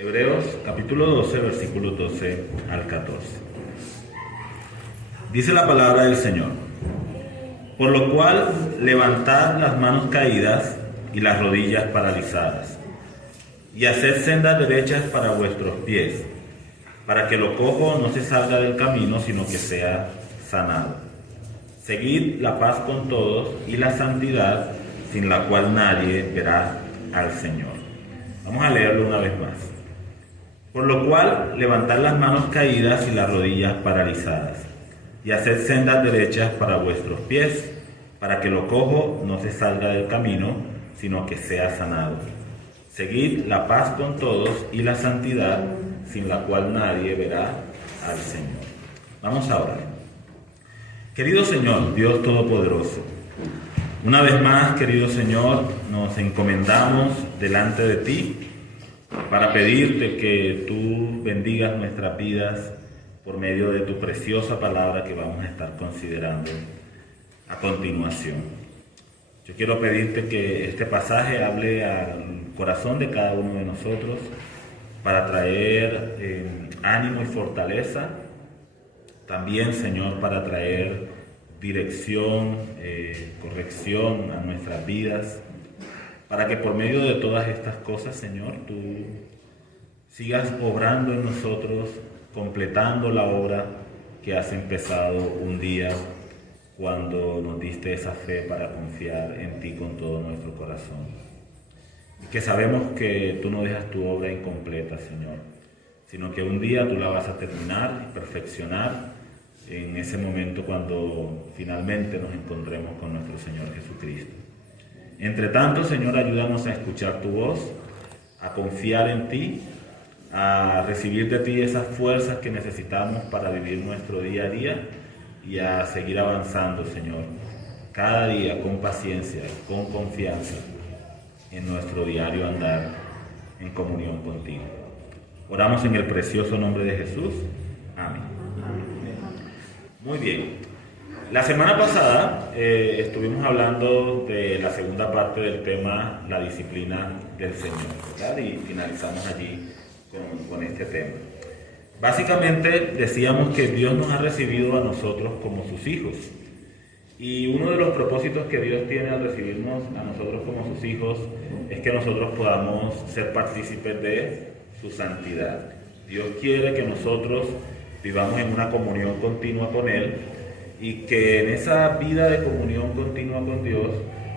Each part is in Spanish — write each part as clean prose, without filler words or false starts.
Hebreos capítulo 12, versículos 12 al 14. Dice la palabra del Señor: por lo cual levantad las manos caídas y las rodillas paralizadas, y haced sendas derechas para vuestros pies, para que lo cojo no se salga del camino, sino que sea sanado. Seguid la paz con todos y la santidad, sin la cual nadie verá al Señor. Vamos a leerlo una vez más. Por lo cual, levantad las manos caídas y las rodillas paralizadas, y haced sendas derechas para vuestros pies, para que lo cojo no se salga del camino, sino que sea sanado. Seguid la paz con todos y la santidad, sin la cual nadie verá al Señor. Vamos a orar. Querido Señor, Dios Todopoderoso, una vez más, querido Señor, nos encomendamos delante de ti para pedirte que tú bendigas nuestras vidas por medio de tu preciosa palabra que vamos a estar considerando a continuación. Yo quiero pedirte que este pasaje hable al corazón de cada uno de nosotros para traer ánimo y fortaleza. También, Señor, para traer dirección, corrección a nuestras vidas, para que por medio de todas estas cosas, Señor, tú sigas obrando en nosotros, completando la obra que has empezado un día cuando nos diste esa fe para confiar en ti con todo nuestro corazón. Y que sabemos que tú no dejas tu obra incompleta, Señor, sino que un día tú la vas a terminar y perfeccionar en ese momento cuando finalmente nos encontremos con nuestro Señor Jesucristo. Entre tanto, Señor, ayúdanos a escuchar tu voz, a confiar en ti, a recibir de ti esas fuerzas que necesitamos para vivir nuestro día a día y a seguir avanzando, Señor, cada día con paciencia, con confianza en nuestro diario andar en comunión contigo. Oramos en el precioso nombre de Jesús. Amén. Muy bien. La semana pasada estuvimos hablando de la segunda parte del tema, la disciplina del Señor, ¿verdad? Y finalizamos allí con este tema. Básicamente decíamos que Dios nos ha recibido a nosotros como sus hijos. Y uno de los propósitos que Dios tiene al recibirnos a nosotros como sus hijos es que nosotros podamos ser partícipes de su santidad. Dios quiere que nosotros vivamos en una comunión continua con Él, y que en esa vida de comunión continua con Dios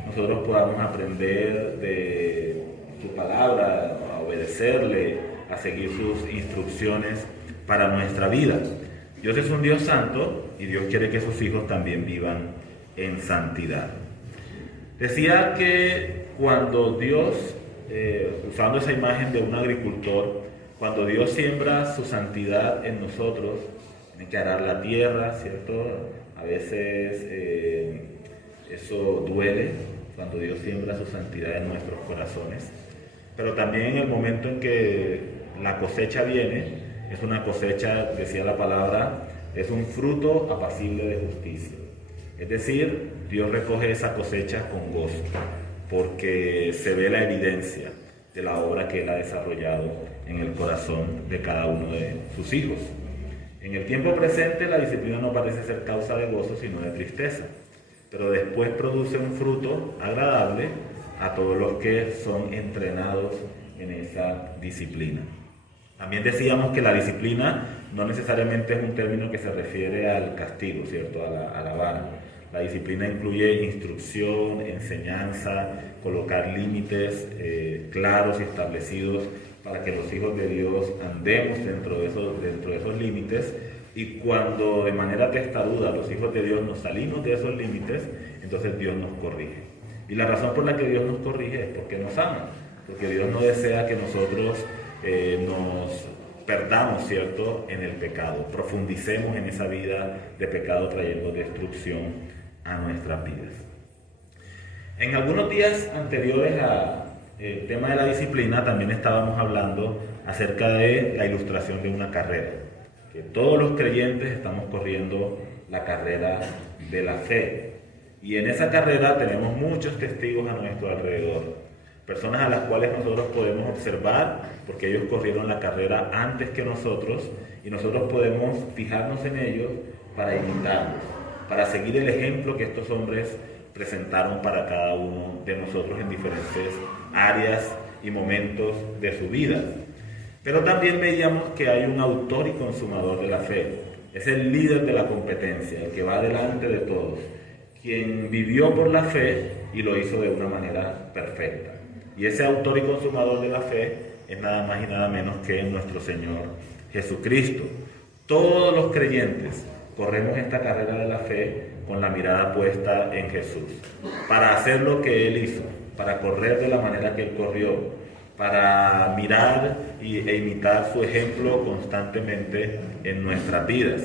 nosotros podamos aprender de su palabra, a obedecerle, a seguir sus instrucciones para nuestra vida. Dios es un Dios santo y Dios quiere que sus hijos también vivan en santidad. Decía que cuando Dios, usando esa imagen de un agricultor, cuando Dios siembra su santidad en nosotros, tiene que arar la tierra, ¿cierto? A veces eso duele cuando Dios siembra su santidad en nuestros corazones, pero también en el momento en que la cosecha viene, es una cosecha, decía la palabra, es un fruto apacible de justicia. Es decir, Dios recoge esa cosecha con gozo, porque se ve la evidencia de la obra que Él ha desarrollado en el corazón de cada uno de sus hijos. En el tiempo presente la disciplina no parece ser causa de gozo, sino de tristeza, pero después produce un fruto agradable a todos los que son entrenados en esa disciplina. También decíamos que la disciplina no necesariamente es un término que se refiere al castigo, ¿cierto? A la vara. La disciplina incluye instrucción, enseñanza, colocar límites claros y establecidos para que los hijos de Dios andemos dentro de esos límites, y cuando de manera testaruda los hijos de Dios nos salimos de esos límites, entonces Dios nos corrige. Y la razón por la que Dios nos corrige es porque nos ama, porque Dios no desea que nosotros nos perdamos, ¿cierto?, en el pecado, profundicemos en esa vida de pecado trayendo destrucción a nuestras vidas. En algunos días anteriores al tema de la disciplina también estábamos hablando acerca de la ilustración de una carrera, que todos los creyentes estamos corriendo la carrera de la fe, y en esa carrera tenemos muchos testigos a nuestro alrededor, personas a las cuales nosotros podemos observar, porque ellos corrieron la carrera antes que nosotros, y nosotros podemos fijarnos en ellos para imitarlos, para seguir el ejemplo que estos hombres presentaron para cada uno de nosotros en diferentes áreas y momentos de su vida. Pero también veíamos que hay un autor y consumador de la fe. Es el líder de la competencia, el que va delante de todos, quien vivió por la fe y lo hizo de una manera perfecta. Y ese autor y consumador de la fe es nada más y nada menos que nuestro Señor Jesucristo. Todos los creyentes corremos esta carrera de la fe con la mirada puesta en Jesús, para hacer lo que Él hizo, para correr de la manera que Él corrió, para mirar e imitar su ejemplo constantemente en nuestras vidas.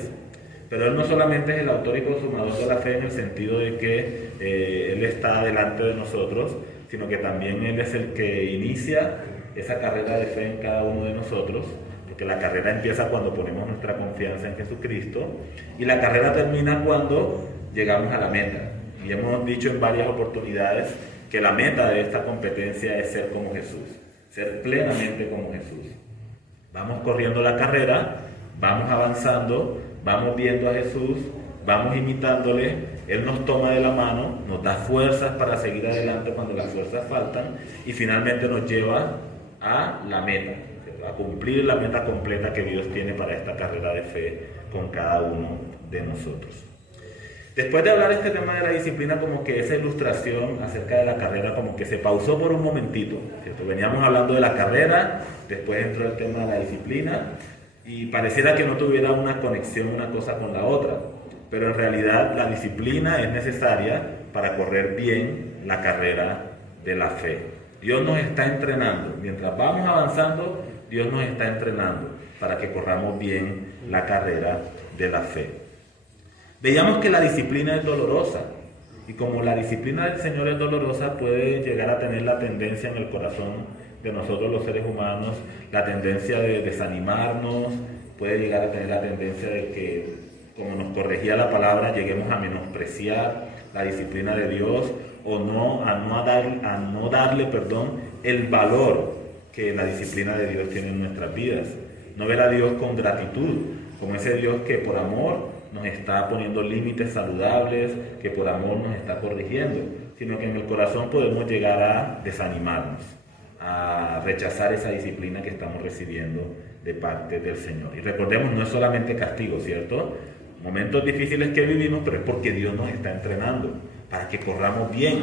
Pero Él no solamente es el autor y consumador de la fe en el sentido de que Él está delante de nosotros, sino que también Él es el que inicia esa carrera de fe en cada uno de nosotros, porque la carrera empieza cuando ponemos nuestra confianza en Jesucristo y la carrera termina cuando llegamos a la meta. Y hemos dicho en varias oportunidades que la meta de esta competencia es ser como Jesús, ser plenamente como Jesús. Vamos corriendo la carrera, vamos avanzando, vamos viendo a Jesús, vamos imitándole, Él nos toma de la mano, nos da fuerzas para seguir adelante cuando las fuerzas faltan y finalmente nos lleva a la meta, a cumplir la meta completa que Dios tiene para esta carrera de fe con cada uno de nosotros. Después de hablar este tema de la disciplina, como que esa ilustración acerca de la carrera como que se pausó por un momentito, ¿cierto? Veníamos hablando de la carrera, después entró el tema de la disciplina y pareciera que no tuviera una conexión una cosa con la otra, pero en realidad la disciplina es necesaria para correr bien la carrera de la fe. Dios nos está entrenando, mientras vamos avanzando, Dios nos está entrenando para que corramos bien la carrera de la fe. Veíamos que la disciplina es dolorosa y como la disciplina del Señor es dolorosa puede llegar a tener la tendencia en el corazón de nosotros los seres humanos, la tendencia de desanimarnos, puede llegar a tener la tendencia de que, como nos corregía la palabra, lleguemos a menospreciar la disciplina de Dios o a no darle el valor que la disciplina de Dios tiene en nuestras vidas. No ver a Dios con gratitud, como ese Dios que por amor nos está poniendo límites saludables, que por amor nos está corrigiendo, sino que en el corazón podemos llegar a desanimarnos, a rechazar esa disciplina que estamos recibiendo de parte del Señor. Y recordemos, no es solamente castigo, ¿cierto? Momentos difíciles que vivimos, pero es porque Dios nos está entrenando para que corramos bien.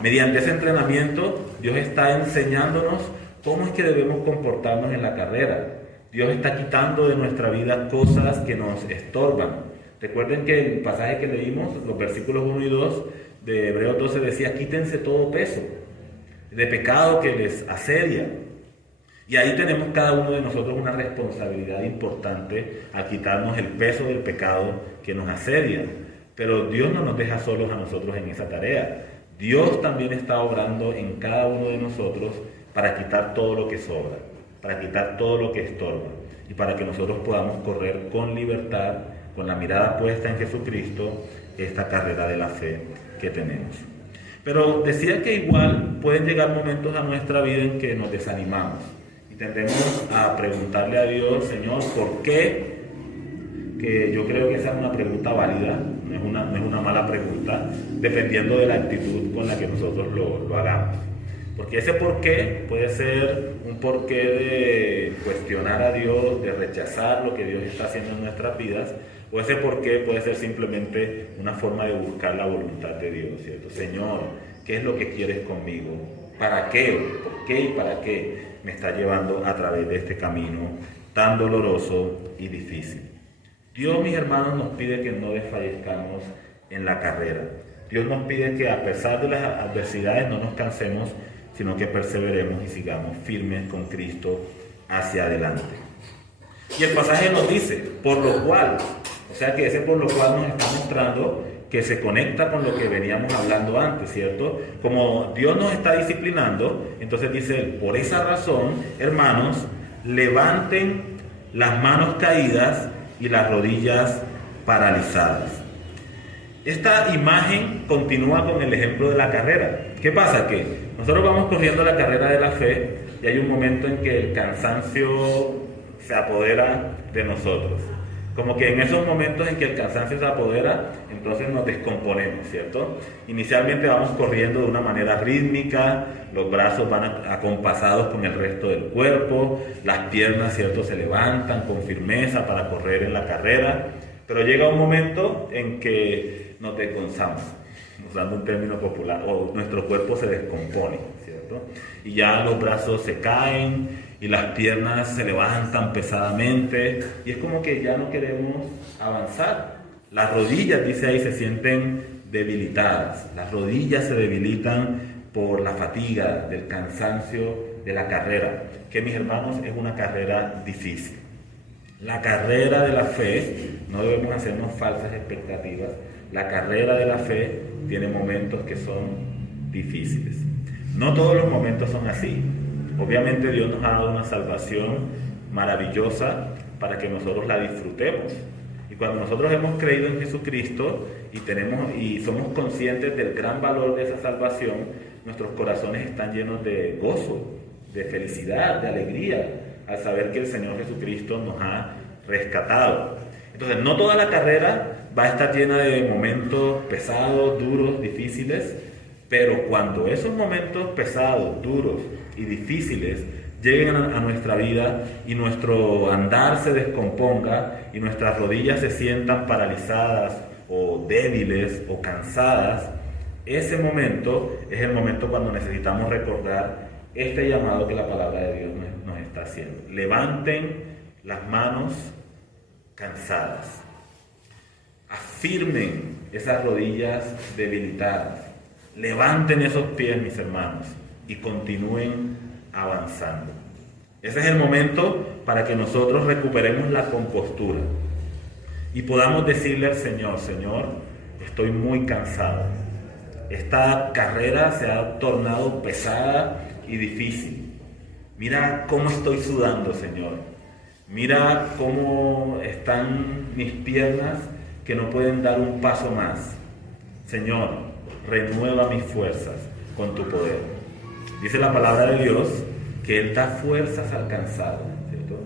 Mediante ese entrenamiento, Dios está enseñándonos cómo es que debemos comportarnos en la carrera. Dios está quitando de nuestra vida cosas que nos estorban. Recuerden que el pasaje que leímos, los versículos 1 y 2 de Hebreos 12 decía, quítense todo peso de pecado que les asedia. Y ahí tenemos cada uno de nosotros una responsabilidad importante a quitarnos el peso del pecado que nos asedia. Pero Dios no nos deja solos a nosotros en esa tarea. Dios también está obrando en cada uno de nosotros para quitar todo lo que sobra, para quitar todo lo que estorba y para que nosotros podamos correr con libertad, con la mirada puesta en Jesucristo, esta carrera de la fe que tenemos. Pero decía que igual pueden llegar momentos a nuestra vida en que nos desanimamos y tendemos a preguntarle a Dios, Señor, ¿por qué? Que yo creo que esa es una pregunta válida, no es una mala pregunta, dependiendo de la actitud con la que nosotros lo hagamos. Porque ese por qué puede ser un porqué de cuestionar a Dios, de rechazar lo que Dios está haciendo en nuestras vidas, o ese por qué puede ser simplemente una forma de buscar la voluntad de Dios, ¿cierto? Señor, ¿qué es lo que quieres conmigo? ¿Para qué? ¿Por qué y para qué me está llevando a través de este camino tan doloroso y difícil? Dios, mis hermanos, nos pide que no desfallezcamos en la carrera. Dios nos pide que a pesar de las adversidades no nos cansemos, sino que perseveremos y sigamos firmes con Cristo hacia adelante. Y el pasaje nos dice, por lo cual, o sea que ese por lo cual nos está mostrando que se conecta con lo que veníamos hablando antes, ¿cierto? Como Dios nos está disciplinando, entonces dice él, por esa razón, hermanos, levanten las manos caídas y las rodillas paralizadas. Esta imagen continúa con el ejemplo de la carrera. ¿Qué pasa? Que Nosotros vamos corriendo la carrera de la fe y hay un momento en que el cansancio se apodera de nosotros. Como que en esos momentos en que el cansancio se apodera, entonces nos descomponemos, ¿cierto? Inicialmente vamos corriendo de una manera rítmica, los brazos van acompasados con el resto del cuerpo, las piernas, ¿cierto?, se levantan con firmeza para correr en la carrera, pero llega un momento en que nos descansamos, usando un término popular, o nuestro cuerpo se descompone, ¿cierto? Y ya los brazos se caen y las piernas se levantan pesadamente y es como que ya no queremos avanzar. Las rodillas, dice ahí, se sienten debilitadas. Las rodillas se debilitan por la fatiga, del cansancio de la carrera, que, mis hermanos, es una carrera difícil. La carrera de la fe, no debemos hacernos falsas expectativas, la carrera de la fe tiene momentos que son difíciles. No todos los momentos son así. Obviamente Dios nos ha dado una salvación maravillosa para que nosotros la disfrutemos. Y cuando nosotros hemos creído en Jesucristo y somos conscientes del gran valor de esa salvación, nuestros corazones están llenos de gozo, de felicidad, de alegría, al saber que el Señor Jesucristo nos ha rescatado. Entonces, no toda la carrera va a estar llena de momentos pesados, duros, difíciles, pero cuando esos momentos pesados, duros y difíciles lleguen a nuestra vida y nuestro andar se descomponga y nuestras rodillas se sientan paralizadas o débiles o cansadas, ese momento es el momento cuando necesitamos recordar este llamado que la palabra de Dios nos está haciendo. Levanten las manos cansadas. Afirmen esas rodillas debilitadas. Levanten esos pies, mis hermanos, y continúen avanzando. Ese es el momento para que nosotros recuperemos la compostura y podamos decirle al Señor: Señor, estoy muy cansado. Esta carrera se ha tornado pesada y difícil. Mira cómo estoy sudando, Señor. Mira cómo están mis piernas que no pueden dar un paso más. Señor, renueva mis fuerzas con tu poder. Dice la palabra de Dios que Él da fuerzas al cansado, ¿cierto?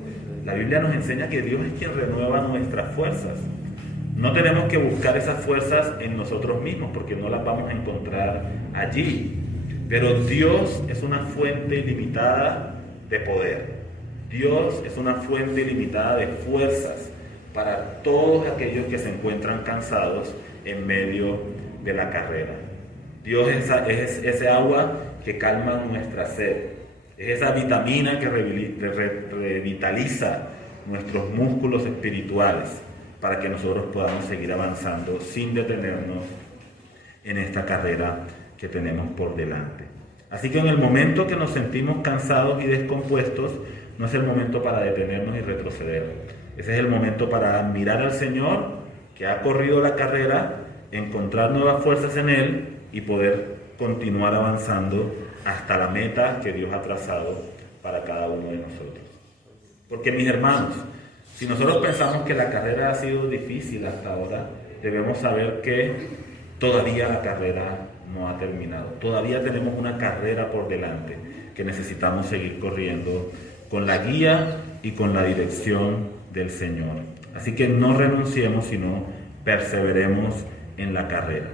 La Biblia nos enseña que Dios es quien renueva nuestras fuerzas. No tenemos que buscar esas fuerzas en nosotros mismos porque no las vamos a encontrar allí. Pero Dios es una fuente ilimitada de poder. Dios es una fuente ilimitada de fuerzas para todos aquellos que se encuentran cansados en medio de la carrera. Dios es ese agua que calma nuestra sed, es esa vitamina que revitaliza nuestros músculos espirituales para que nosotros podamos seguir avanzando sin detenernos en esta carrera que tenemos por delante. Así que en el momento que nos sentimos cansados y descompuestos, no es el momento para detenernos y retroceder. Ese es el momento para mirar al Señor que ha corrido la carrera, encontrar nuevas fuerzas en Él y poder continuar avanzando hasta la meta que Dios ha trazado para cada uno de nosotros. Porque, mis hermanos, si nosotros pensamos que la carrera ha sido difícil hasta ahora, debemos saber que todavía la carrera no ha terminado. Todavía tenemos una carrera por delante que necesitamos seguir corriendo con la guía y con la dirección del Señor. Así que no renunciemos, sino perseveremos en la carrera.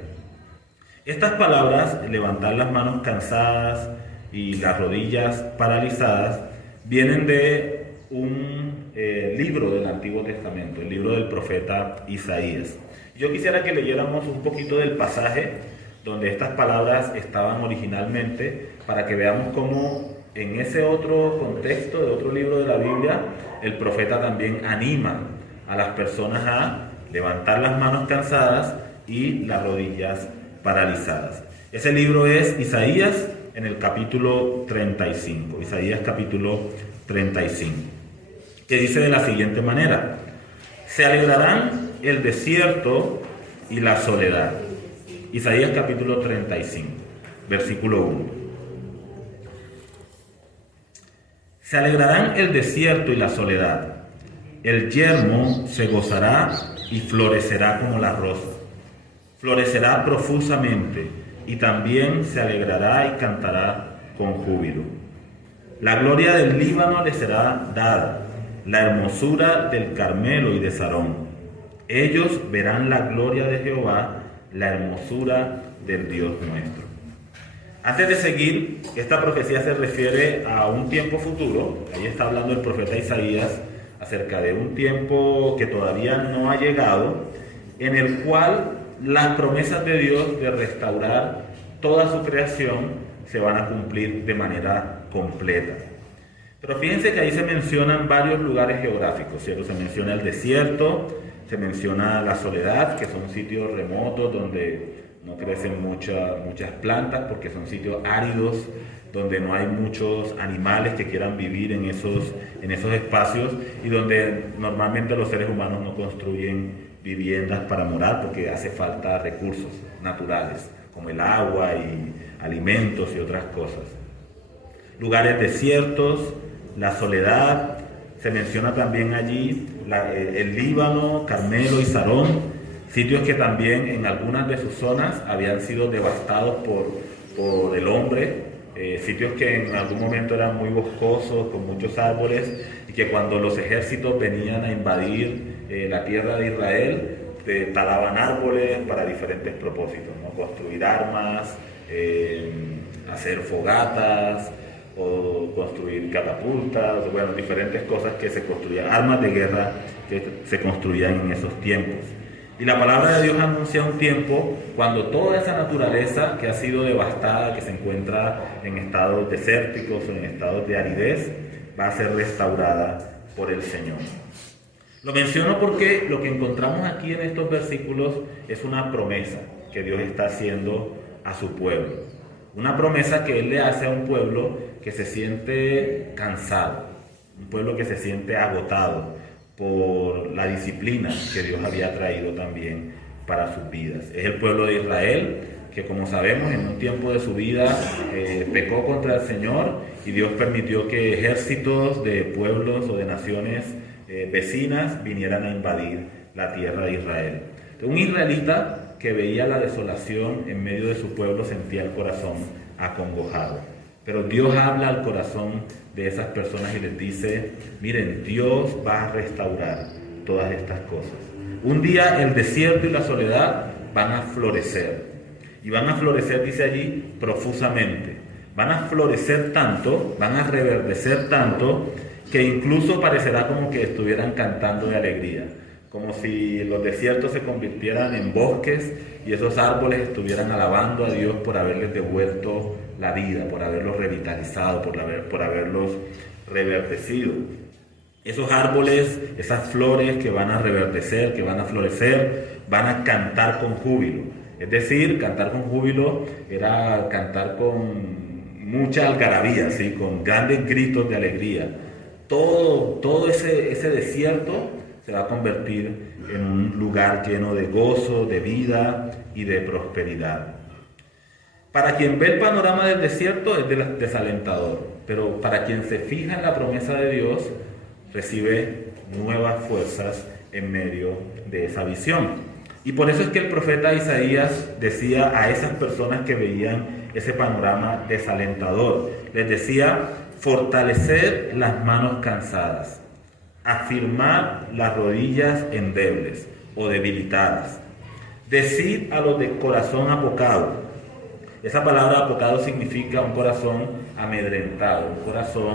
Estas palabras, levantar las manos cansadas y las rodillas paralizadas, vienen de un libro del Antiguo Testamento, el libro del profeta Isaías. Yo quisiera que leyéramos un poquito del pasaje donde estas palabras estaban originalmente, para que veamos cómo en ese otro contexto de otro libro de la Biblia, el profeta también anima a las personas a levantar las manos cansadas y las rodillas paralizadas. Ese libro es Isaías en el capítulo 35, Isaías capítulo 35, que dice de la siguiente manera: se alegrarán el desierto y la soledad. Isaías capítulo 35, versículo 1. Se alegrarán el desierto y la soledad. El yermo se gozará y florecerá como la rosa. Florecerá profusamente y también se alegrará y cantará con júbilo. La gloria del Líbano les será dada, la hermosura del Carmelo y de Sarón. Ellos verán la gloria de Jehová, la hermosura del Dios nuestro. Antes de seguir, esta profecía se refiere a un tiempo futuro. Ahí está hablando el profeta Isaías acerca de un tiempo que todavía no ha llegado, en el cual las promesas de Dios de restaurar toda su creación se van a cumplir de manera completa. Pero fíjense que ahí se mencionan varios lugares geográficos, ¿cierto? Se menciona el desierto, se menciona la soledad, que son sitios remotos donde no crecen muchas plantas porque son sitios áridos, donde no hay muchos animales que quieran vivir en esos espacios y donde normalmente los seres humanos no construyen viviendas para morar porque hace falta recursos naturales como el agua y alimentos y otras cosas. Lugares desiertos, la soledad, se menciona también allí el Líbano, Carmelo y Sarón, sitios que también en algunas de sus zonas habían sido devastados por el hombre, sitios que en algún momento eran muy boscosos, con muchos árboles, y que cuando los ejércitos venían a invadir la tierra de Israel, talaban árboles para diferentes propósitos, ¿no? Construir armas, hacer fogatas, o construir catapultas, bueno, diferentes cosas que se construían, armas de guerra que se construían en esos tiempos. Y la palabra de Dios anuncia un tiempo cuando toda esa naturaleza que ha sido devastada, que se encuentra en estados desérticos o en estados de aridez, va a ser restaurada por el Señor. Lo menciono porque lo que encontramos aquí en estos versículos es una promesa que Dios está haciendo a su pueblo. Una promesa que Él le hace a un pueblo que se siente cansado, un pueblo que se siente agotado por la disciplina que Dios había traído también para sus vidas. Es el pueblo de Israel que, como sabemos, en un tiempo de su vida pecó contra el Señor y Dios permitió que ejércitos de pueblos o de naciones vecinas vinieran a invadir la tierra de Israel. Un israelita que veía la desolación en medio de su pueblo sentía el corazón acongojado. Pero Dios habla al corazón de esas personas y les dice, miren, Dios va a restaurar todas estas cosas. Un día el desierto y la soledad van a florecer. Y van a florecer, dice allí, profusamente. Van a florecer tanto, van a reverdecer tanto, que incluso parecerá como que estuvieran cantando de alegría. Como si los desiertos se convirtieran en bosques y esos árboles estuvieran alabando a Dios por haberles devuelto la vida, por haberlos revitalizado, por haberlos reverdecido. Esos árboles, esas flores que van a reverdecer, que van a florecer, van a cantar con júbilo. Es decir, cantar con júbilo era cantar con mucha algarabía, ¿sí? Con grandes gritos de alegría. Todo ese desierto se va a convertir en un lugar lleno de gozo, de vida y de prosperidad. Para quien ve el panorama del desierto es desalentador, pero para quien se fija en la promesa de Dios, recibe nuevas fuerzas en medio de esa visión. Y por eso es que el profeta Isaías decía a esas personas que veían ese panorama desalentador, les decía, fortalecer las manos cansadas, afirmar las rodillas endebles o debilitadas, decid a los de corazón apocado. Esa palabra apocado significa un corazón amedrentado, un corazón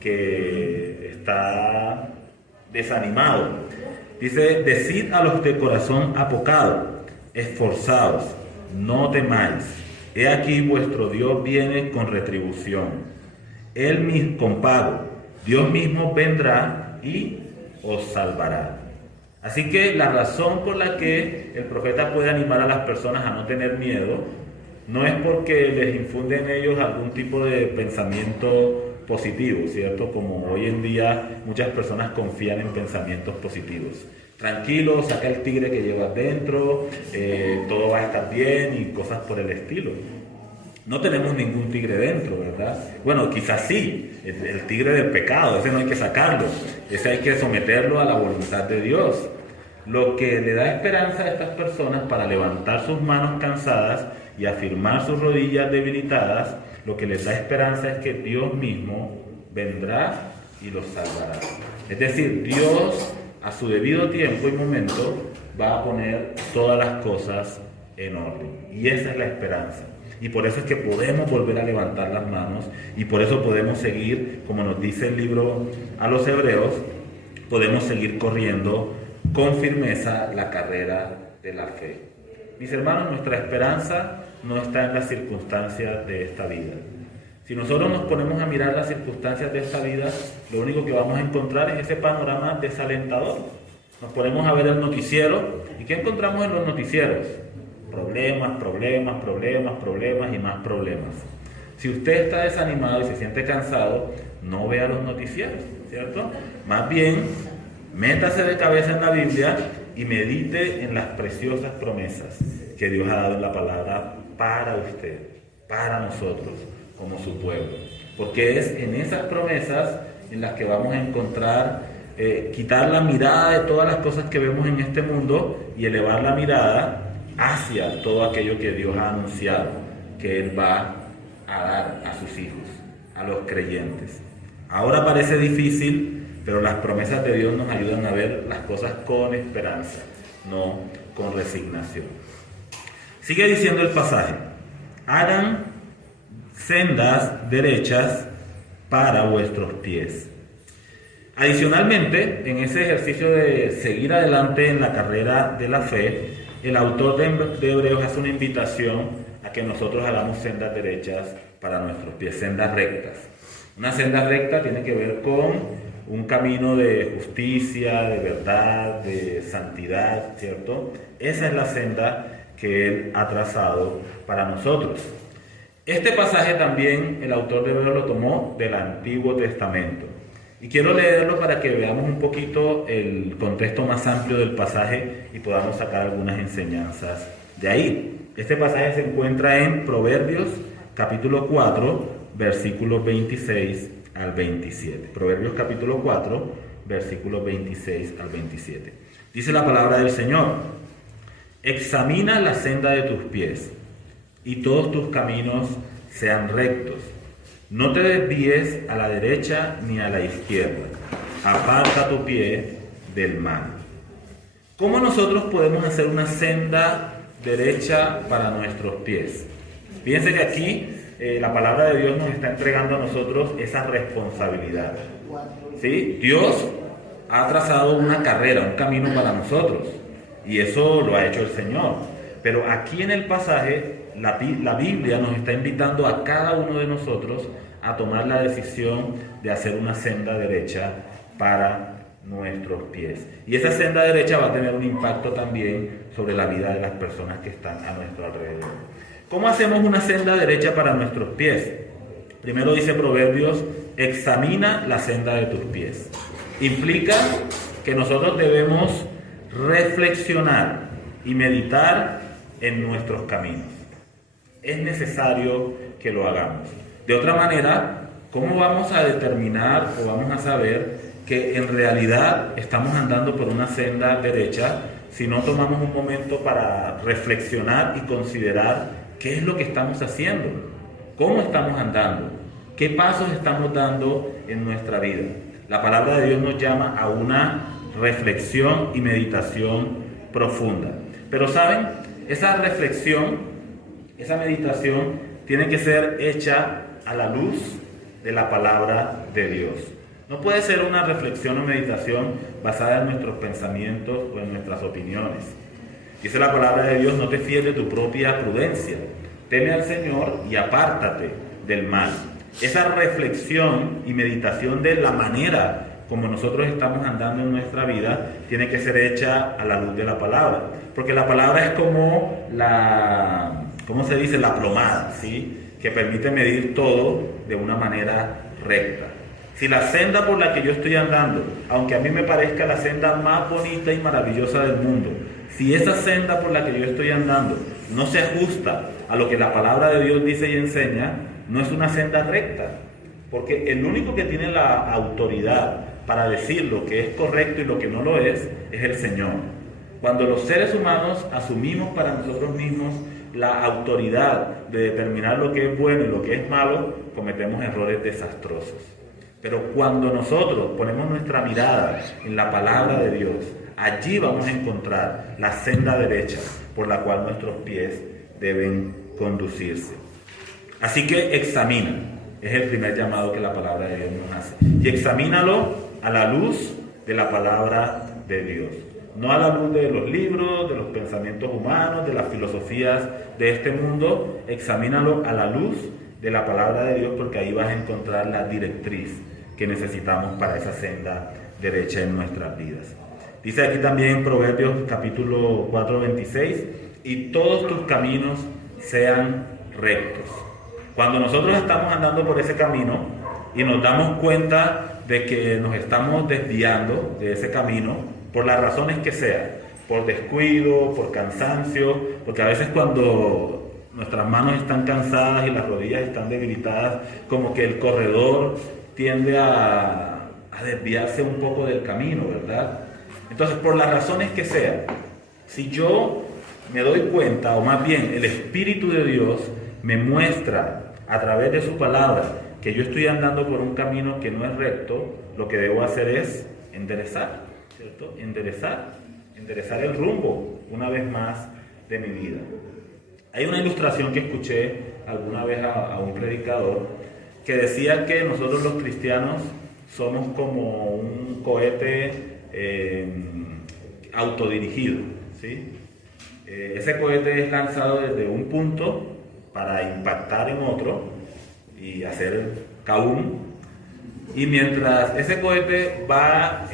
que está desanimado. Dice, decid a los de corazón apocado, esforzaos, no temáis. He aquí vuestro Dios viene con retribución. Él mismo con pago. Dios mismo vendrá y os salvará. Así que la razón por la que el profeta puede animar a las personas a no tener miedo no es porque les infunde en ellos algún tipo de pensamiento positivo, ¿cierto? Como hoy en día muchas personas confían en pensamientos positivos. Tranquilo, saca el tigre que llevas dentro, todo va a estar bien y cosas por el estilo. No tenemos ningún tigre dentro, ¿verdad? Bueno, quizás sí, el tigre del pecado, ese no hay que sacarlo, ese hay que someterlo a la voluntad de Dios. Lo que le da esperanza a estas personas para levantar sus manos cansadas y afirmar sus rodillas debilitadas lo que les da esperanza es que Dios mismo vendrá y los salvará. Es decir, Dios a su debido tiempo y momento va a poner todas las cosas en orden. Y esa es la esperanza. Y por eso es que podemos volver a levantar las manos y por eso podemos seguir, como nos dice el libro a los Hebreos, podemos seguir corriendo con firmeza la carrera de la fe. Mis hermanos, nuestra esperanza no está en las circunstancias de esta vida. Si nosotros nos ponemos a mirar las circunstancias de esta vida, lo único que vamos a encontrar es ese panorama desalentador. Nos ponemos a ver el noticiero, ¿y qué encontramos en los noticieros? Problemas, problemas, problemas, problemas y más problemas. Si usted está desanimado y se siente cansado, no vea los noticieros, ¿cierto? Más bien, métase de cabeza en la Biblia y medite en las preciosas promesas que Dios ha dado en la palabra para usted, para nosotros, como su pueblo. Porque es en esas promesas en las que vamos a encontrar, quitar la mirada de todas las cosas que vemos en este mundo y elevar la mirada hacia todo aquello que Dios ha anunciado, que Él va a dar a sus hijos, a los creyentes. Ahora parece difícil, pero las promesas de Dios nos ayudan a ver las cosas con esperanza, no con resignación. Sigue diciendo el pasaje: hagan sendas derechas para vuestros pies. Adicionalmente, en ese ejercicio de seguir adelante en la carrera de la fe, el autor de Hebreos hace una invitación a que nosotros hagamos sendas derechas para nuestros pies, sendas rectas. Una senda recta tiene que ver con un camino de justicia, de verdad, de santidad, ¿cierto? Esa es la senda que Él ha trazado para nosotros. Este pasaje también el autor de Hebreos lo tomó del Antiguo Testamento. Y quiero leerlo para que veamos un poquito el contexto más amplio del pasaje y podamos sacar algunas enseñanzas de ahí. Este pasaje se encuentra en Proverbios capítulo 4, versículos 26 al 27. Proverbios capítulo 4, versículos 26 al 27. Dice la palabra del Señor: examina la senda de tus pies, y todos tus caminos sean rectos. No te desvíes a la derecha ni a la izquierda. Aparta tu pie del mal. ¿Cómo nosotros podemos hacer una senda derecha para nuestros pies? Fíjense que aquí la palabra de Dios nos está entregando a nosotros esa responsabilidad. ¿Sí? Dios ha trazado una carrera, un camino para nosotros, y eso lo ha hecho el Señor. Pero aquí en el pasaje, la Biblia nos está invitando a cada uno de nosotros a tomar la decisión de hacer una senda derecha para nuestros pies. Y esa senda derecha va a tener un impacto también sobre la vida de las personas que están a nuestro alrededor. ¿Cómo hacemos una senda derecha para nuestros pies? Primero dice Proverbios: examina la senda de tus pies. Implica que nosotros debemos reflexionar y meditar en nuestros caminos. Es necesario que lo hagamos. De otra manera, ¿cómo vamos a determinar o vamos a saber que en realidad estamos andando por una senda derecha si no tomamos un momento para reflexionar y considerar qué es lo que estamos haciendo, cómo estamos andando, qué pasos estamos dando en nuestra vida? La palabra de Dios nos llama a una reflexión y meditación profunda. Pero ¿saben? Esa reflexión, esa meditación tiene que ser hecha a la luz de la palabra de Dios. No puede ser una reflexión o meditación basada en nuestros pensamientos o en nuestras opiniones. Dice la palabra de Dios: no te fíes de tu propia prudencia, teme al Señor y apártate del mal. Esa reflexión y meditación de la manera como nosotros estamos andando en nuestra vida tiene que ser hecha a la luz de la palabra, porque la palabra es como ¿cómo se dice? La plomada, ¿sí? Que permite medir todo de una manera recta. Si la senda por la que yo estoy andando, aunque a mí me parezca la senda más bonita y maravillosa del mundo, si esa senda por la que yo estoy andando no se ajusta a lo que la palabra de Dios dice y enseña, no es una senda recta, porque el único que tiene la autoridad para decir lo que es correcto y lo que no lo es el Señor. Cuando los seres humanos asumimos para nosotros mismos la autoridad de determinar lo que es bueno y lo que es malo, cometemos errores desastrosos. Pero cuando nosotros ponemos nuestra mirada en la palabra de Dios, allí vamos a encontrar la senda derecha por la cual nuestros pies deben conducirse. Así que examina, es el primer llamado que la palabra de Dios nos hace. Y examínalo a la luz de la palabra de Dios. No a la luz de los libros, de los pensamientos humanos, de las filosofías de este mundo. Examínalo a la luz de la palabra de Dios, porque ahí vas a encontrar la directriz que necesitamos para esa senda derecha en nuestras vidas. Dice aquí también en Proverbios capítulo 4, 26, y todos tus caminos sean rectos. Cuando nosotros estamos andando por ese camino y nos damos cuenta de que nos estamos desviando de ese camino, por las razones que sean, por descuido, por cansancio, porque a veces cuando nuestras manos están cansadas y las rodillas están debilitadas, como que el corredor tiende a desviarse un poco del camino, ¿verdad? Entonces, por las razones que sean, si yo me doy cuenta, o más bien el Espíritu de Dios me muestra a través de su palabra que yo estoy andando por un camino que no es recto, lo que debo hacer es enderezar, ¿cierto? Enderezar el rumbo una vez más de mi vida. Hay una ilustración que escuché alguna vez a un predicador que decía que nosotros los cristianos somos como un cohete autodirigido, ¿sí? Ese cohete es lanzado desde un punto para impactar en otro y hacer kaboom. Y mientras ese cohete va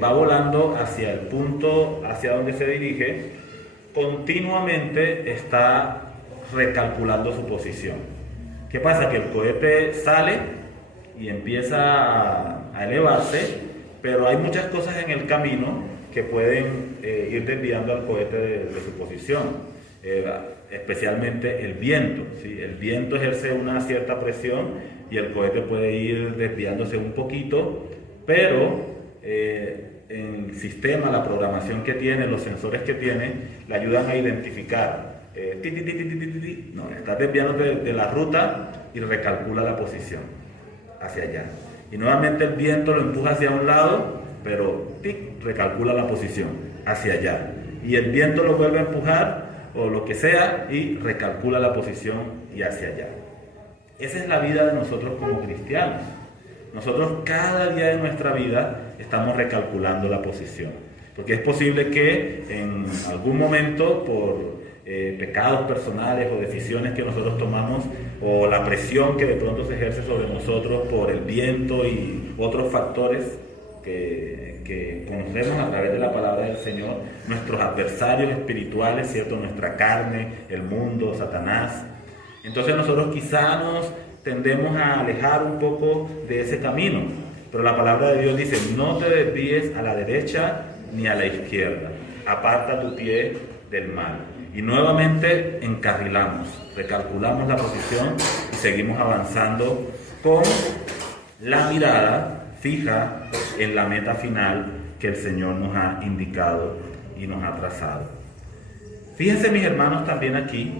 volando hacia el punto hacia donde se dirige, continuamente está recalculando su posición. ¿Qué pasa? Que el cohete sale y empieza a elevarse, pero hay muchas cosas en el camino que pueden ir desviando al cohete de su posición, especialmente el viento, ¿sí? El viento ejerce una cierta presión y el cohete puede ir desviándose un poquito, pero el sistema, la programación que tiene, los sensores que tiene, le ayudan a identificar. No, está desviando de la ruta y recalcula la posición hacia allá. Y nuevamente el viento lo empuja hacia un lado, pero recalcula la posición hacia allá. Y el viento lo vuelve a empujar o lo que sea y recalcula la posición y hacia allá. Esa es la vida de nosotros como cristianos. Nosotros cada día de nuestra vida estamos recalculando la posición. Porque es posible que en algún momento por pecados personales o decisiones que nosotros tomamos o la presión que de pronto se ejerce sobre nosotros por el viento y otros factores que conocemos a través de la palabra del Señor, nuestros adversarios espirituales, ¿cierto? Nuestra carne, el mundo, Satanás. Entonces nosotros quizá nos tendemos a alejar un poco de ese camino, pero la palabra de Dios dice: no te desvíes a la derecha ni a la izquierda, aparta tu pie del mal. Y nuevamente encarrilamos, recalculamos la posición y seguimos avanzando con la mirada fija en la meta final que el Señor nos ha indicado y nos ha trazado. Fíjense, mis hermanos, también aquí,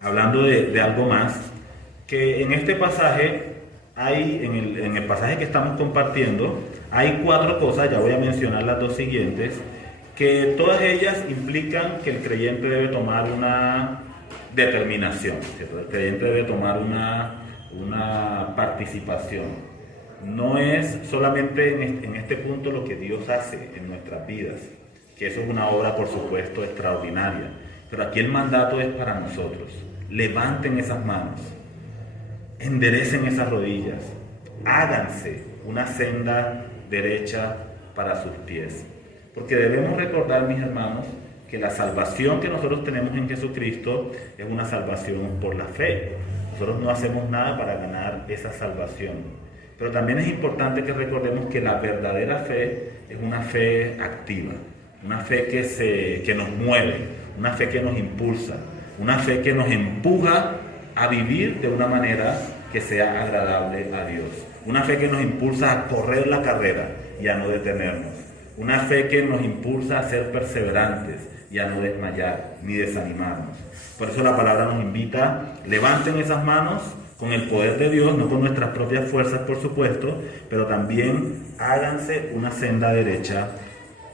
hablando de algo más, que en este pasaje hay, en el pasaje que estamos compartiendo, hay 4 cosas, ya voy a mencionar las 2 siguientes, que todas ellas implican que el creyente debe tomar una determinación, ¿cierto? El creyente debe tomar una participación. No es solamente en este punto lo que Dios hace en nuestras vidas, que eso es una obra, por supuesto, extraordinaria, pero aquí el mandato es para nosotros. Levanten esas manos, enderecen esas rodillas, háganse una senda derecha para sus pies. Porque debemos recordar, mis hermanos, que la salvación que nosotros tenemos en Jesucristo es una salvación por la fe. Nosotros no hacemos nada para ganar esa salvación. Pero también es importante que recordemos que la verdadera fe es una fe activa, una fe que nos mueve, una fe que nos impulsa, una fe que nos empuja a vivir de una manera que sea agradable a Dios. Una fe que nos impulsa a correr la carrera y a no detenernos. Una fe que nos impulsa a ser perseverantes, y a no desmayar ni desanimarnos. Por eso la palabra nos invita, levanten esas manos con el poder de Dios, no con nuestras propias fuerzas, por supuesto, pero también háganse una senda derecha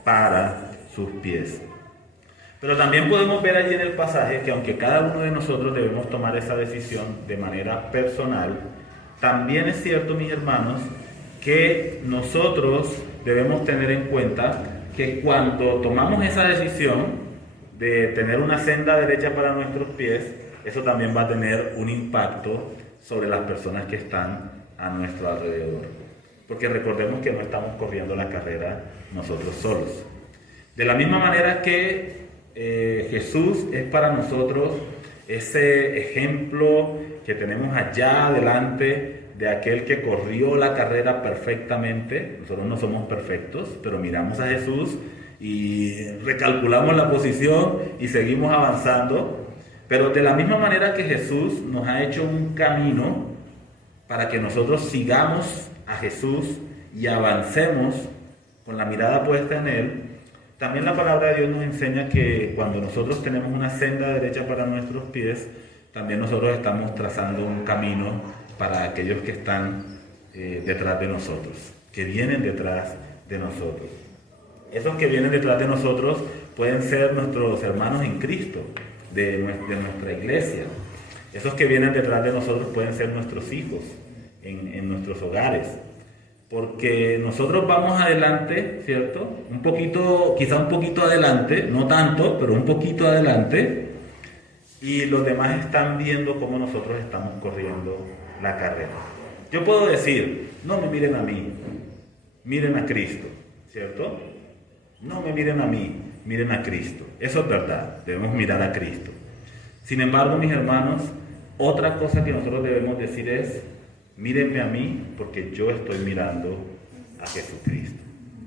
para sus pies. Pero también podemos ver allí en el pasaje que aunque cada uno de nosotros debemos tomar esa decisión de manera personal, también es cierto, mis hermanos, que nosotros debemos tener en cuenta que cuando tomamos esa decisión de tener una senda derecha para nuestros pies, eso también va a tener un impacto sobre las personas que están a nuestro alrededor. Porque recordemos que no estamos corriendo la carrera nosotros solos. De la misma manera que Jesús es para nosotros ese ejemplo que tenemos allá adelante de aquel que corrió la carrera perfectamente. Nosotros no somos perfectos, pero miramos a Jesús y recalculamos la posición y seguimos avanzando. Pero de la misma manera que Jesús nos ha hecho un camino para que nosotros sigamos a Jesús y avancemos con la mirada puesta en Él, también la palabra de Dios nos enseña que cuando nosotros tenemos una senda derecha para nuestros pies, también nosotros estamos trazando un camino para aquellos que están detrás de nosotros, que vienen detrás de nosotros. Esos que vienen detrás de nosotros pueden ser nuestros hermanos en Cristo, de nuestra iglesia. Esos que vienen detrás de nosotros pueden ser nuestros hijos en nuestros hogares. Porque nosotros vamos adelante, ¿cierto? Quizá un poquito adelante, no tanto, pero un poquito adelante, y los demás están viendo cómo nosotros estamos corriendo la carrera. Yo puedo decir, no me miren a mí, miren a Cristo, ¿cierto? No me miren a mí, miren a Cristo. Eso es verdad, debemos mirar a Cristo. Sin embargo, mis hermanos, otra cosa que nosotros debemos decir es, mírenme a mí porque yo estoy mirando a Jesucristo.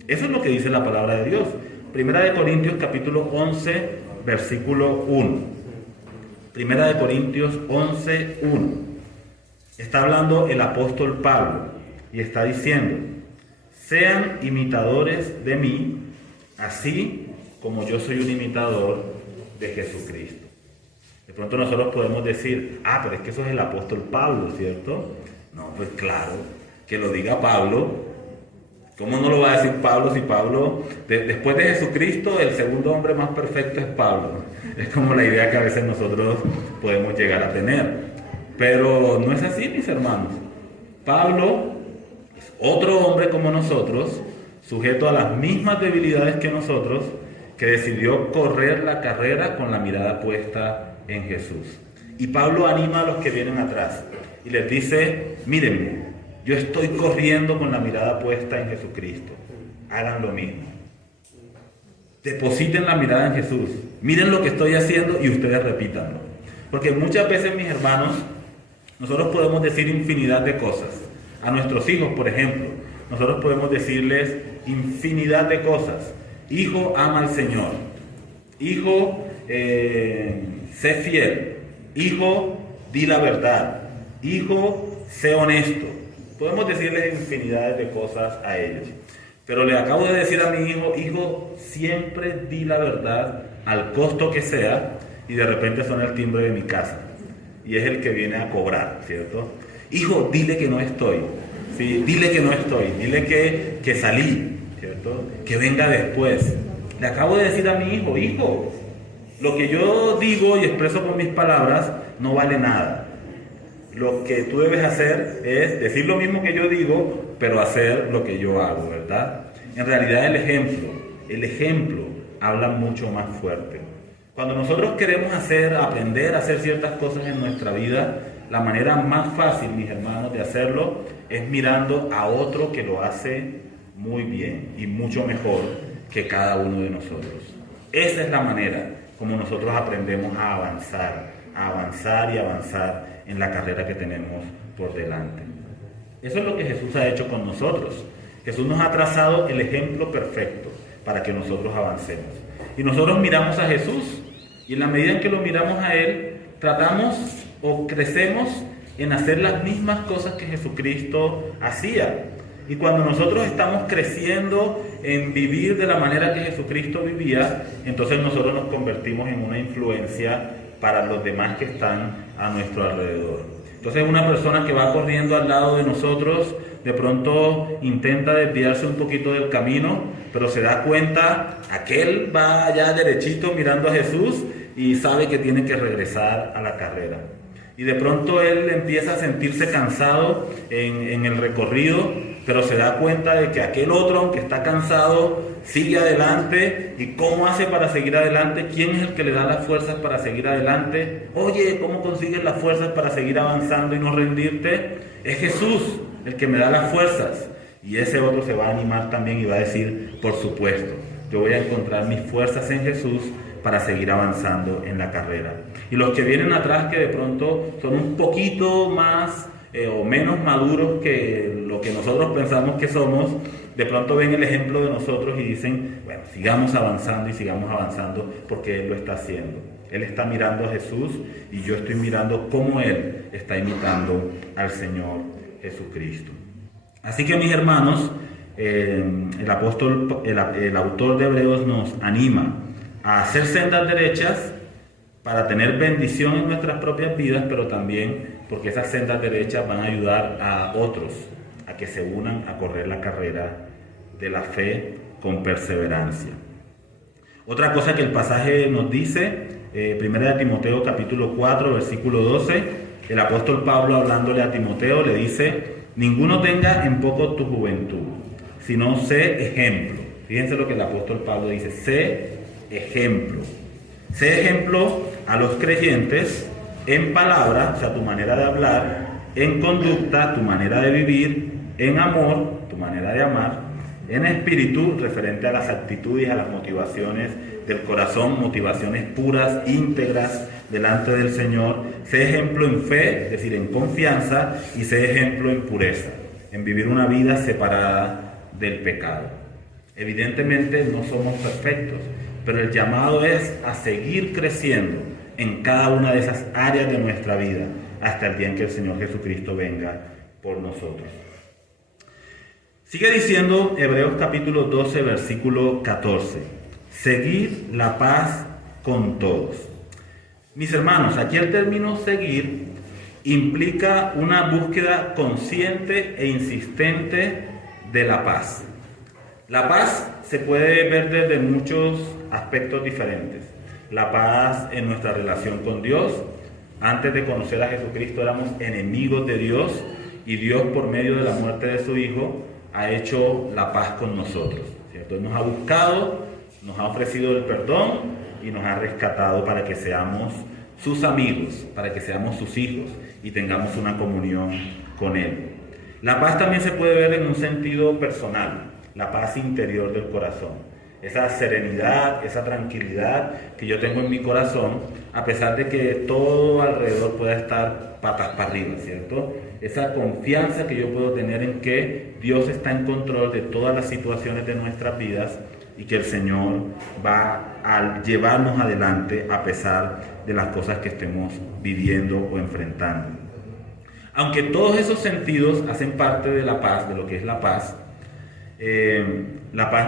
Eso es lo que dice la palabra de Dios. Primera de Corintios capítulo 11, versículo 1. Primera de Corintios 11, 1. Está hablando el apóstol Pablo y está diciendo, sean imitadores de mí, así como yo soy un imitador de Jesucristo. De pronto nosotros podemos decir, pero es que eso es el apóstol Pablo, ¿cierto? No, pues claro, que lo diga Pablo. ¿Cómo no lo va a decir Pablo si Pablo, después de Jesucristo, el segundo hombre más perfecto es Pablo? Es como la idea que a veces nosotros podemos llegar a tener. Pero no es así, mis hermanos. Pablo es otro hombre como nosotros, sujeto a las mismas debilidades que nosotros, que decidió correr la carrera con la mirada puesta en Jesús. Y Pablo anima a los que vienen atrás y les dice, mírenme, yo estoy corriendo con la mirada puesta en Jesucristo. Hagan lo mismo. Depositen la mirada en Jesús. Miren lo que estoy haciendo y ustedes repítanlo. Porque muchas veces, mis hermanos, nosotros podemos decir infinidad de cosas. A nuestros hijos, por ejemplo, nosotros podemos decirles infinidad de cosas. Hijo, ama al Señor. Hijo, sé fiel. Hijo, di la verdad. Hijo, sé honesto. Podemos decirles infinidades de cosas a ellos. Pero le acabo de decir a mi hijo, hijo, siempre di la verdad al costo que sea, y de repente suena el timbre de mi casa. Y es el que viene a cobrar, ¿cierto? Hijo, dile que no estoy. ¿Sí? Dile que no estoy. Dile que salí, ¿cierto? Que venga después. Le acabo de decir a mi hijo, hijo, lo que yo digo y expreso con mis palabras no vale nada. Lo que tú debes hacer es decir lo mismo que yo digo, pero hacer lo que yo hago, ¿verdad? En realidad el ejemplo habla mucho más fuerte. Cuando nosotros queremos aprender a hacer ciertas cosas en nuestra vida, la manera más fácil, mis hermanos, de hacerlo es mirando a otro que lo hace muy bien y mucho mejor que cada uno de nosotros. Esa es la manera como nosotros aprendemos a avanzar y avanzar en la carrera que tenemos por delante. Eso es lo que Jesús ha hecho con nosotros. Jesús nos ha trazado el ejemplo perfecto para que nosotros avancemos. Y nosotros miramos a Jesús, y en la medida en que lo miramos a Él, tratamos o crecemos en hacer las mismas cosas que Jesucristo hacía. Y cuando nosotros estamos creciendo en vivir de la manera que Jesucristo vivía, entonces nosotros nos convertimos en una influencia para los demás que están a nuestro alrededor. Entonces una persona que va corriendo al lado de nosotros, de pronto intenta desviarse un poquito del camino, pero se da cuenta, aquel va allá derechito mirando a Jesús y sabe que tiene que regresar a la carrera. Y de pronto él empieza a sentirse cansado en el recorrido, pero se da cuenta de que aquel otro, aunque está cansado, sigue adelante. ¿Y cómo hace para seguir adelante? ¿Quién es el que le da las fuerzas para seguir adelante? Oye, ¿cómo consigues las fuerzas para seguir avanzando y no rendirte? Es Jesús el que me da las fuerzas. Y ese otro se va a animar también y va a decir, por supuesto, yo voy a encontrar mis fuerzas en Jesús para seguir avanzando en la carrera. Y los que vienen atrás, que de pronto son un poquito más o menos maduros que lo que nosotros pensamos que somos, de pronto ven el ejemplo de nosotros y dicen, bueno, sigamos avanzando y sigamos avanzando porque Él lo está haciendo. Él está mirando a Jesús y yo estoy mirando cómo Él está imitando al Señor Jesucristo. Así que, mis hermanos, el autor de Hebreos nos anima a hacer sendas derechas para tener bendición en nuestras propias vidas, pero también porque esas sendas derechas van a ayudar a otros a que se unan a correr la carrera de la fe con perseverancia. Otra cosa que el pasaje nos dice, 1 Timoteo capítulo 4, versículo 12, el apóstol Pablo, hablándole a Timoteo, le dice: ninguno tenga en poco tu juventud, sino sé ejemplo. Fíjense lo que el apóstol Pablo dice: sé ejemplo. Sé ejemplo a los creyentes en palabra, o sea, tu manera de hablar, en conducta, tu manera de vivir, en amor, tu manera de amar, en espíritu, referente a las actitudes, a las motivaciones del corazón, motivaciones puras, íntegras delante del Señor. Sé ejemplo en fe, es decir, en confianza, y sé ejemplo en pureza, en vivir una vida separada del pecado. Evidentemente no somos perfectos, pero el llamado es a seguir creciendo en cada una de esas áreas de nuestra vida hasta el día en que el Señor Jesucristo venga por nosotros. Sigue diciendo Hebreos capítulo 12, versículo 14: seguir la paz con todos. Mis hermanos, aquí el término seguir implica una búsqueda consciente e insistente de la paz. La paz se puede ver desde muchos aspectos diferentes. La paz en nuestra relación con Dios. Antes de conocer a Jesucristo éramos enemigos de Dios, y Dios, por medio de la muerte de su Hijo, ha hecho la paz con nosotros, ¿cierto? Él nos ha buscado, nos ha ofrecido el perdón y nos ha rescatado para que seamos sus amigos, para que seamos sus hijos y tengamos una comunión con Él. La paz también se puede ver en un sentido personal, la paz interior del corazón. Esa serenidad, esa tranquilidad que yo tengo en mi corazón, a pesar de que todo alrededor pueda estar patas para arriba, ¿cierto? Esa confianza que yo puedo tener en que Dios está en control de todas las situaciones de nuestras vidas y que el Señor va a llevarnos adelante a pesar de las cosas que estemos viviendo o enfrentando. Aunque todos esos sentidos hacen parte de la paz, de lo que es la paz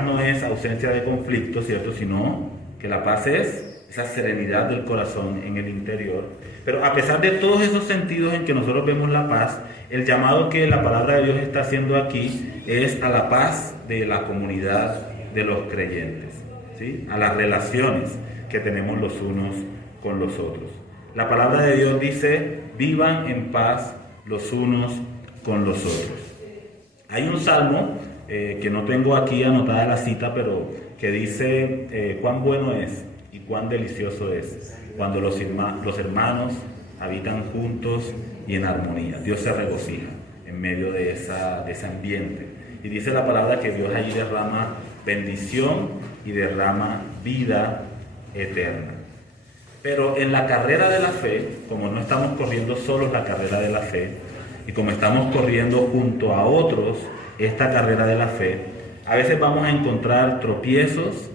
no es ausencia de conflicto, ¿cierto? Sino que la paz es esa serenidad del corazón en el interior. Pero a pesar de todos esos sentidos en que nosotros vemos la paz, el llamado que la palabra de Dios está haciendo aquí es a la paz de la comunidad de los creyentes, ¿sí? A las relaciones que tenemos los unos con los otros. La palabra de Dios dice: vivan en paz los unos con los otros. Hay un salmo que no tengo aquí anotada la cita, pero que dice cuán bueno es y cuán delicioso es cuando los hermanos habitan juntos y en armonía. Dios se regocija en medio de ese ambiente. Y dice la palabra que Dios allí derrama bendición y derrama vida eterna. Pero en la carrera de la fe, como no estamos corriendo solos la carrera de la fe, y como estamos corriendo junto a otros esta carrera de la fe, a veces vamos a encontrar tropiezos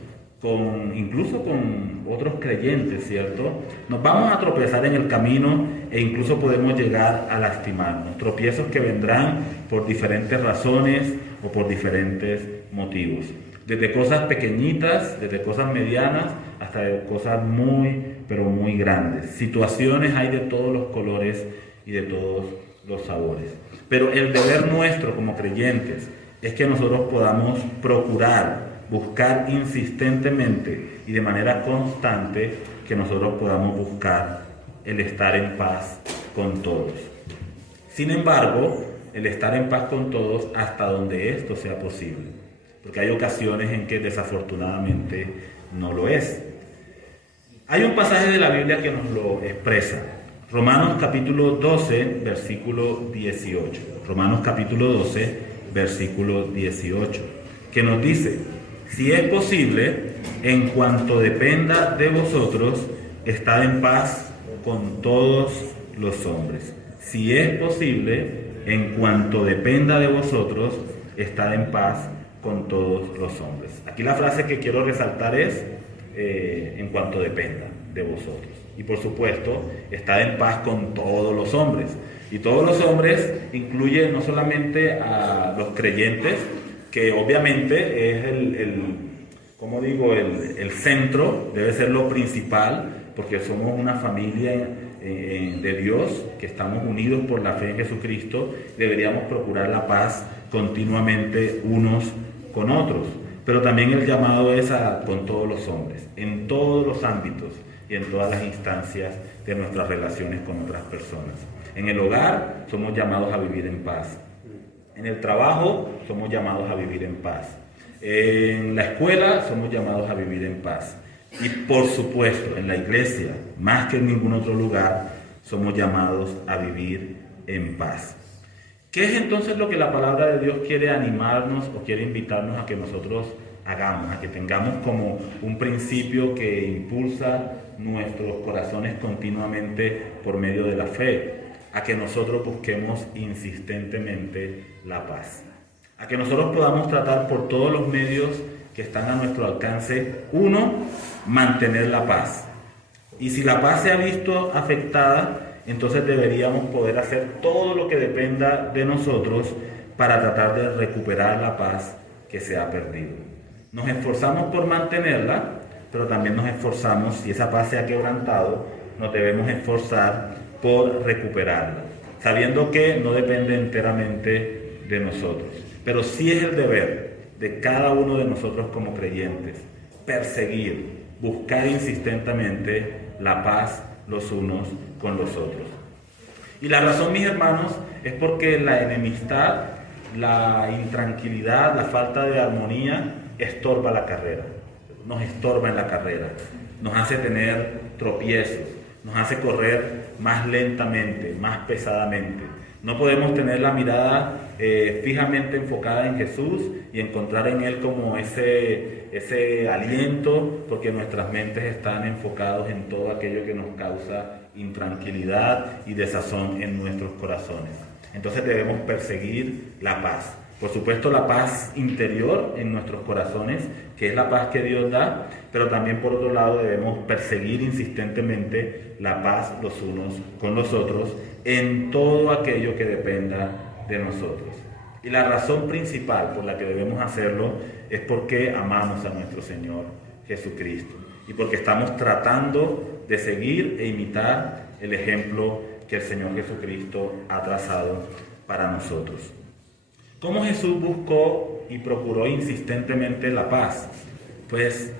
incluso con otros creyentes, ¿cierto? Nos vamos a tropezar en el camino e incluso podemos llegar a lastimarnos. Tropiezos que vendrán por diferentes razones, o por diferentes motivos. Desde cosas pequeñitas, desde cosas medianas, hasta de cosas muy, pero muy grandes. Situaciones hay de todos los colores y de todos los sabores. Pero el deber nuestro como creyentes es que nosotros podamos procurar, buscar insistentemente y de manera constante que nosotros podamos buscar el estar en paz con todos. Sin embargo, el estar en paz con todos hasta donde esto sea posible, porque hay ocasiones en que desafortunadamente no lo es. Hay un pasaje de la Biblia que nos lo expresa. Romanos capítulo 12, versículo 18. Romanos capítulo 12, versículo 18, que nos dice: si es posible, en cuanto dependa de vosotros, estad en paz con todos los hombres. Si es posible, en cuanto dependa de vosotros, estad en paz con todos los hombres. Aquí la frase que quiero resaltar es en cuanto dependa de vosotros. Y por supuesto, estad en paz con todos los hombres. Y todos los hombres incluye no solamente a los creyentes, que obviamente es el centro, debe ser lo principal, porque somos una familia de Dios, que estamos unidos por la fe en Jesucristo. Deberíamos procurar la paz continuamente unos con otros. Pero también el llamado es con todos los hombres, en todos los ámbitos y en todas las instancias de nuestras relaciones con otras personas. En el hogar somos llamados a vivir en paz. En el trabajo somos llamados a vivir en paz. En la escuela somos llamados a vivir en paz. Y por supuesto, en la iglesia, más que en ningún otro lugar, somos llamados a vivir en paz. ¿Qué es entonces lo que la palabra de Dios quiere animarnos o quiere invitarnos a que nosotros hagamos, a que tengamos como un principio que impulsa nuestros corazones continuamente por medio de la fe? A que nosotros busquemos insistentemente la paz. A que nosotros podamos tratar por todos los medios que están a nuestro alcance, uno, mantener la paz. Y si la paz se ha visto afectada, entonces deberíamos poder hacer todo lo que dependa de nosotros para tratar de recuperar la paz que se ha perdido. Nos esforzamos por mantenerla, pero también nos esforzamos, si esa paz se ha quebrantado, nos debemos esforzar por recuperarla, sabiendo que no depende enteramente de nosotros. Pero sí es el deber de cada uno de nosotros como creyentes perseguir, buscar insistentemente la paz los unos con los otros. Y la razón, mis hermanos, es porque la enemistad, la intranquilidad, la falta de armonía estorba la carrera, nos estorba en la carrera, nos hace tener tropiezos, nos hace correr más lentamente, más pesadamente. No podemos tener la mirada fijamente enfocada en Jesús y encontrar en Él como ese aliento, porque nuestras mentes están enfocadas en todo aquello que nos causa intranquilidad y desazón en nuestros corazones. Entonces debemos perseguir la paz. Por supuesto, la paz interior en nuestros corazones, que es la paz que Dios da, pero también por otro lado debemos perseguir insistentemente la paz los unos con los otros en todo aquello que dependa de nosotros. Y la razón principal por la que debemos hacerlo es porque amamos a nuestro Señor Jesucristo y porque estamos tratando de seguir e imitar el ejemplo que el Señor Jesucristo ha trazado para nosotros. ¿Cómo Jesús buscó y procuró insistentemente la paz? Pues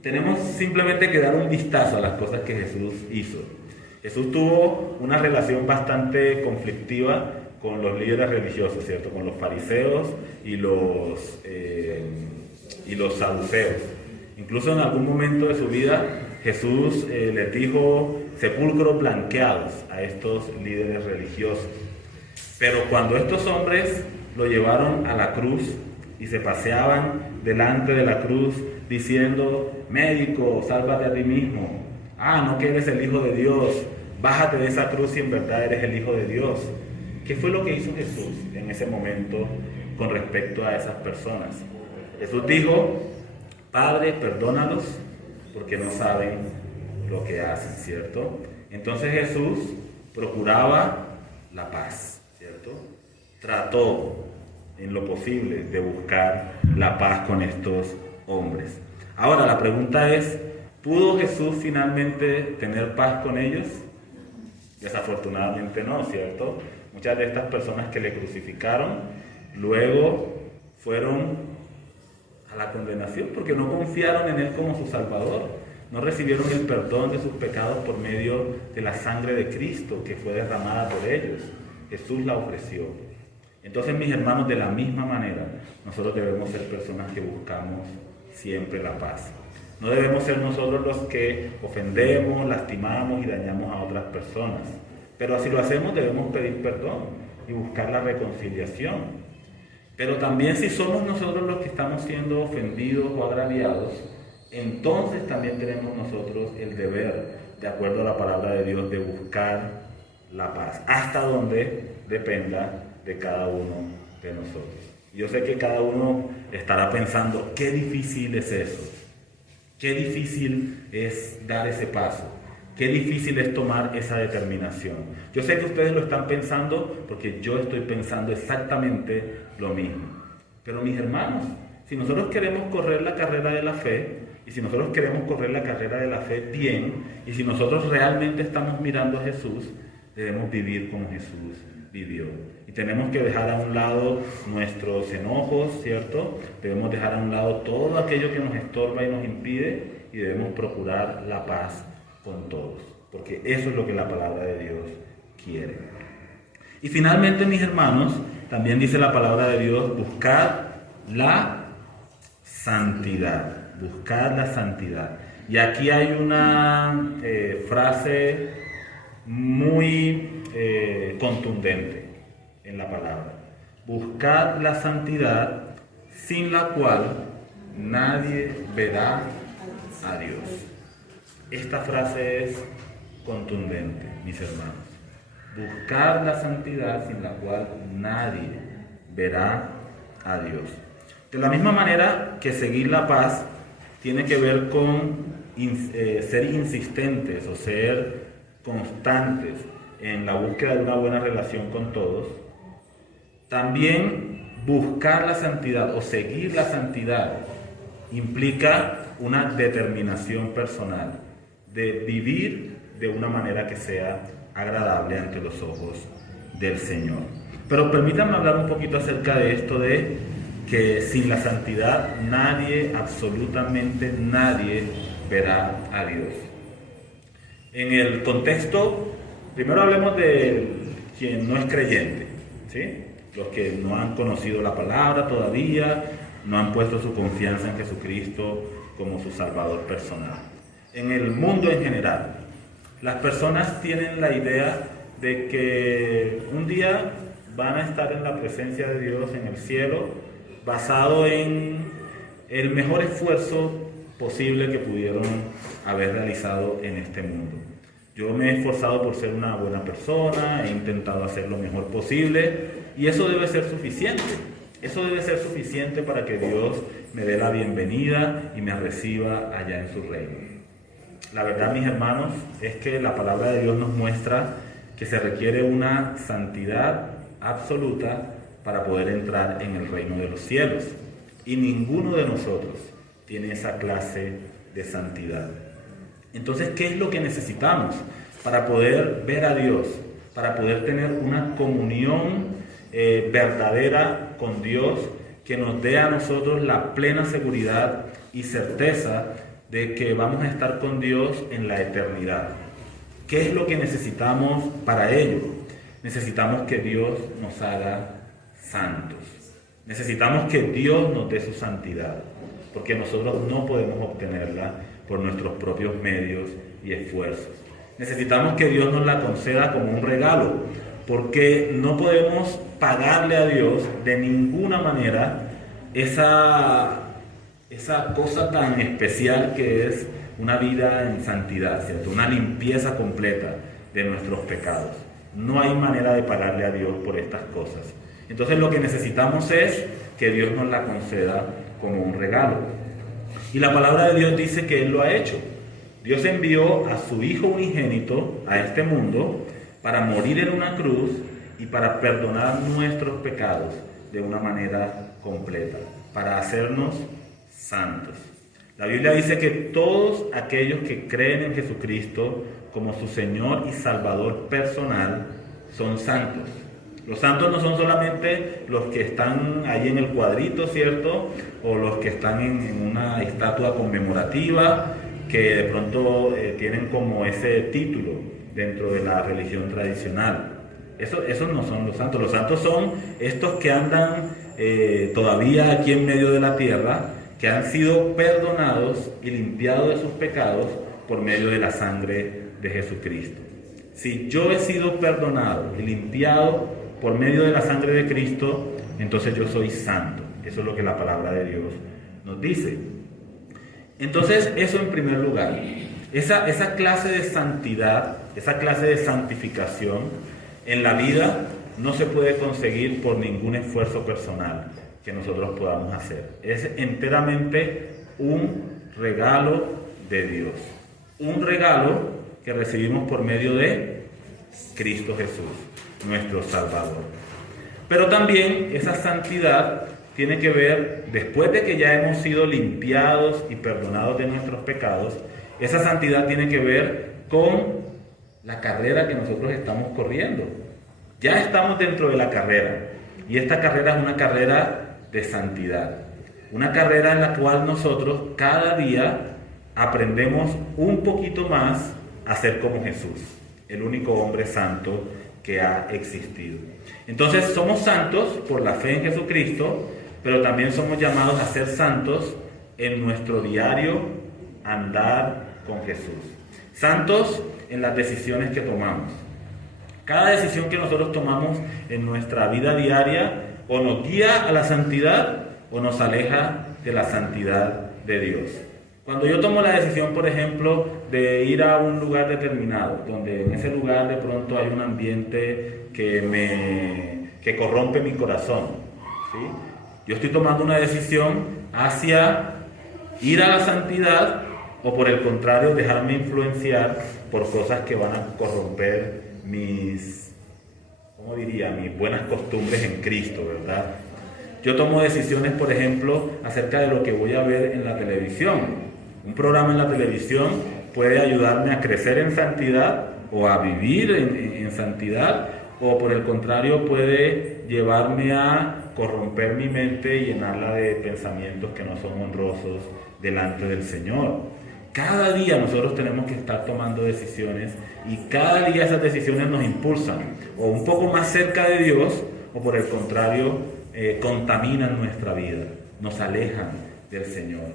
tenemos simplemente que dar un vistazo a las cosas que Jesús hizo. Jesús tuvo una relación bastante conflictiva con los líderes religiosos, ¿cierto? Con los fariseos y los saduceos. Incluso en algún momento de su vida, Jesús les dijo sepulcros blanqueados a estos líderes religiosos. Pero cuando estos hombres lo llevaron a la cruz y se paseaban delante de la cruz diciendo: médico, sálvate a ti mismo, no que eres el Hijo de Dios, bájate de esa cruz si en verdad eres el Hijo de Dios. ¿Qué fue lo que hizo Jesús en ese momento con respecto a esas personas? Jesús dijo: Padre, perdónalos porque no saben lo que hacen, ¿cierto? Entonces Jesús procuraba la paz, ¿cierto? trató en lo posible de buscar la paz con estos hombres. Ahora la pregunta es, ¿pudo Jesús finalmente tener paz con ellos? Desafortunadamente no, ¿cierto? Muchas de estas personas que le crucificaron luego fueron a la condenación porque no confiaron en Él como su Salvador. No recibieron el perdón de sus pecados por medio de la sangre de Cristo que fue derramada por ellos. Jesús la ofreció. Entonces, mis hermanos, de la misma manera, nosotros debemos ser personas que buscamos siempre la paz. No debemos ser nosotros los que ofendemos, lastimamos y dañamos a otras personas. Pero si lo hacemos, debemos pedir perdón y buscar la reconciliación. Pero también si somos nosotros los que estamos siendo ofendidos o agraviados, entonces también tenemos nosotros el deber, de acuerdo a la palabra de Dios, de buscar la paz, hasta donde dependa de cada uno de nosotros. Yo sé que cada uno estará pensando, qué difícil es eso, qué difícil es dar ese paso, qué difícil es tomar esa determinación. Yo sé que ustedes lo están pensando porque yo estoy pensando exactamente lo mismo. Pero mis hermanos, si nosotros queremos correr la carrera de la fe, y si nosotros queremos correr la carrera de la fe bien, y si nosotros realmente estamos mirando a Jesús, debemos vivir como Jesús vivió. Y tenemos que dejar a un lado nuestros enojos, ¿cierto? Debemos dejar a un lado todo aquello que nos estorba y nos impide, y debemos procurar la paz con todos, porque eso es lo que la palabra de Dios quiere. Y finalmente, mis hermanos, también dice la palabra de Dios, buscar la santidad. Buscar la santidad. Y aquí hay una frase muy contundente en la palabra. Buscar la santidad sin la cual nadie verá a Dios. Esta frase es contundente, mis hermanos. Buscar la santidad sin la cual nadie verá a Dios. De la misma manera que seguir la paz tiene que ver con ser insistentes o ser constantes en la búsqueda de una buena relación con todos, también buscar la santidad o seguir la santidad implica una determinación personal de vivir de una manera que sea agradable ante los ojos del Señor. Pero permítanme hablar un poquito acerca de esto de que sin la santidad nadie, absolutamente nadie, verá a Dios. En el contexto, primero hablemos de quien no es creyente, ¿sí? Los que no han conocido la palabra todavía, no han puesto su confianza en Jesucristo como su Salvador personal. En el mundo en general, las personas tienen la idea de que un día van a estar en la presencia de Dios en el cielo, basado en el mejor esfuerzo posible que pudieron haber realizado en este mundo. Yo me he esforzado por ser una buena persona, he intentado hacer lo mejor posible y eso debe ser suficiente. Eso debe ser suficiente para que Dios me dé la bienvenida y me reciba allá en su reino. La verdad, mis hermanos, es que la palabra de Dios nos muestra que se requiere una santidad absoluta para poder entrar en el reino de los cielos. Y ninguno de nosotros tiene esa clase de santidad. Entonces, ¿qué es lo que necesitamos para poder ver a Dios? Para poder tener una comunión verdadera con Dios que nos dé a nosotros la plena seguridad y certeza de que vamos a estar con Dios en la eternidad. ¿Qué es lo que necesitamos para ello? Necesitamos que Dios nos haga santos. Necesitamos que Dios nos dé su santidad, porque nosotros no podemos obtenerla por nuestros propios medios y esfuerzos. Necesitamos que Dios nos la conceda como un regalo, porque no podemos pagarle a Dios de ninguna manera esa cosa tan especial que es una vida en santidad, ¿cierto? Una limpieza completa de nuestros pecados. No hay manera de pagarle a Dios por estas cosas. Entonces lo que necesitamos es que Dios nos la conceda como un regalo. Y la palabra de Dios dice que Él lo ha hecho. Dios envió a su Hijo unigénito a este mundo para morir en una cruz y para perdonar nuestros pecados de una manera completa, para hacernos santos. La Biblia dice que todos aquellos que creen en Jesucristo como su Señor y Salvador personal son santos. Los santos no son solamente los que están ahí en el cuadrito, ¿cierto? O los que están en una estatua conmemorativa, que de pronto tienen como ese título dentro de la religión tradicional. Esos no son los santos. Los santos son estos que andan todavía aquí en medio de la tierra, que han sido perdonados y limpiados de sus pecados por medio de la sangre de Jesucristo. Si yo he sido perdonado y limpiado por medio de la sangre de Cristo, entonces yo soy santo. Eso es lo que la palabra de Dios nos dice. Entonces, eso en primer lugar. Esa clase de santidad, esa clase de santificación en la vida no se puede conseguir por ningún esfuerzo personal que nosotros podamos hacer. Es enteramente un regalo de Dios. Un regalo que recibimos por medio de Cristo Jesús, nuestro Salvador. Pero también esa santidad tiene que ver, después de que ya hemos sido limpiados y perdonados de nuestros pecados, esa santidad tiene que ver con la carrera que nosotros estamos corriendo. Ya estamos dentro de la carrera, y esta carrera es una carrera de santidad, una carrera en la cual nosotros cada día aprendemos un poquito más a ser como Jesús, el único hombre santo que ha existido. Entonces somos santos por la fe en Jesucristo, pero también somos llamados a ser santos en nuestro diario andar con Jesús. Santos en las decisiones que tomamos. Cada decisión que nosotros tomamos en nuestra vida diaria o nos guía a la santidad o nos aleja de la santidad de Dios. Cuando yo tomo la decisión, por ejemplo, de ir a un lugar determinado, donde en ese lugar de pronto hay un ambiente que corrompe mi corazón, ¿sí? Yo estoy tomando una decisión hacia ir a la santidad o por el contrario dejarme influenciar por cosas que van a corromper mis buenas costumbres en Cristo, ¿verdad? Yo tomo decisiones, por ejemplo, acerca de lo que voy a ver en la televisión. Un programa en la televisión puede ayudarme a crecer en santidad o a vivir en santidad, o por el contrario puede llevarme a corromper mi mente y llenarla de pensamientos que no son honrosos delante del Señor. Cada día nosotros tenemos que estar tomando decisiones y cada día esas decisiones nos impulsan o un poco más cerca de Dios o por el contrario contaminan nuestra vida, nos alejan del Señor.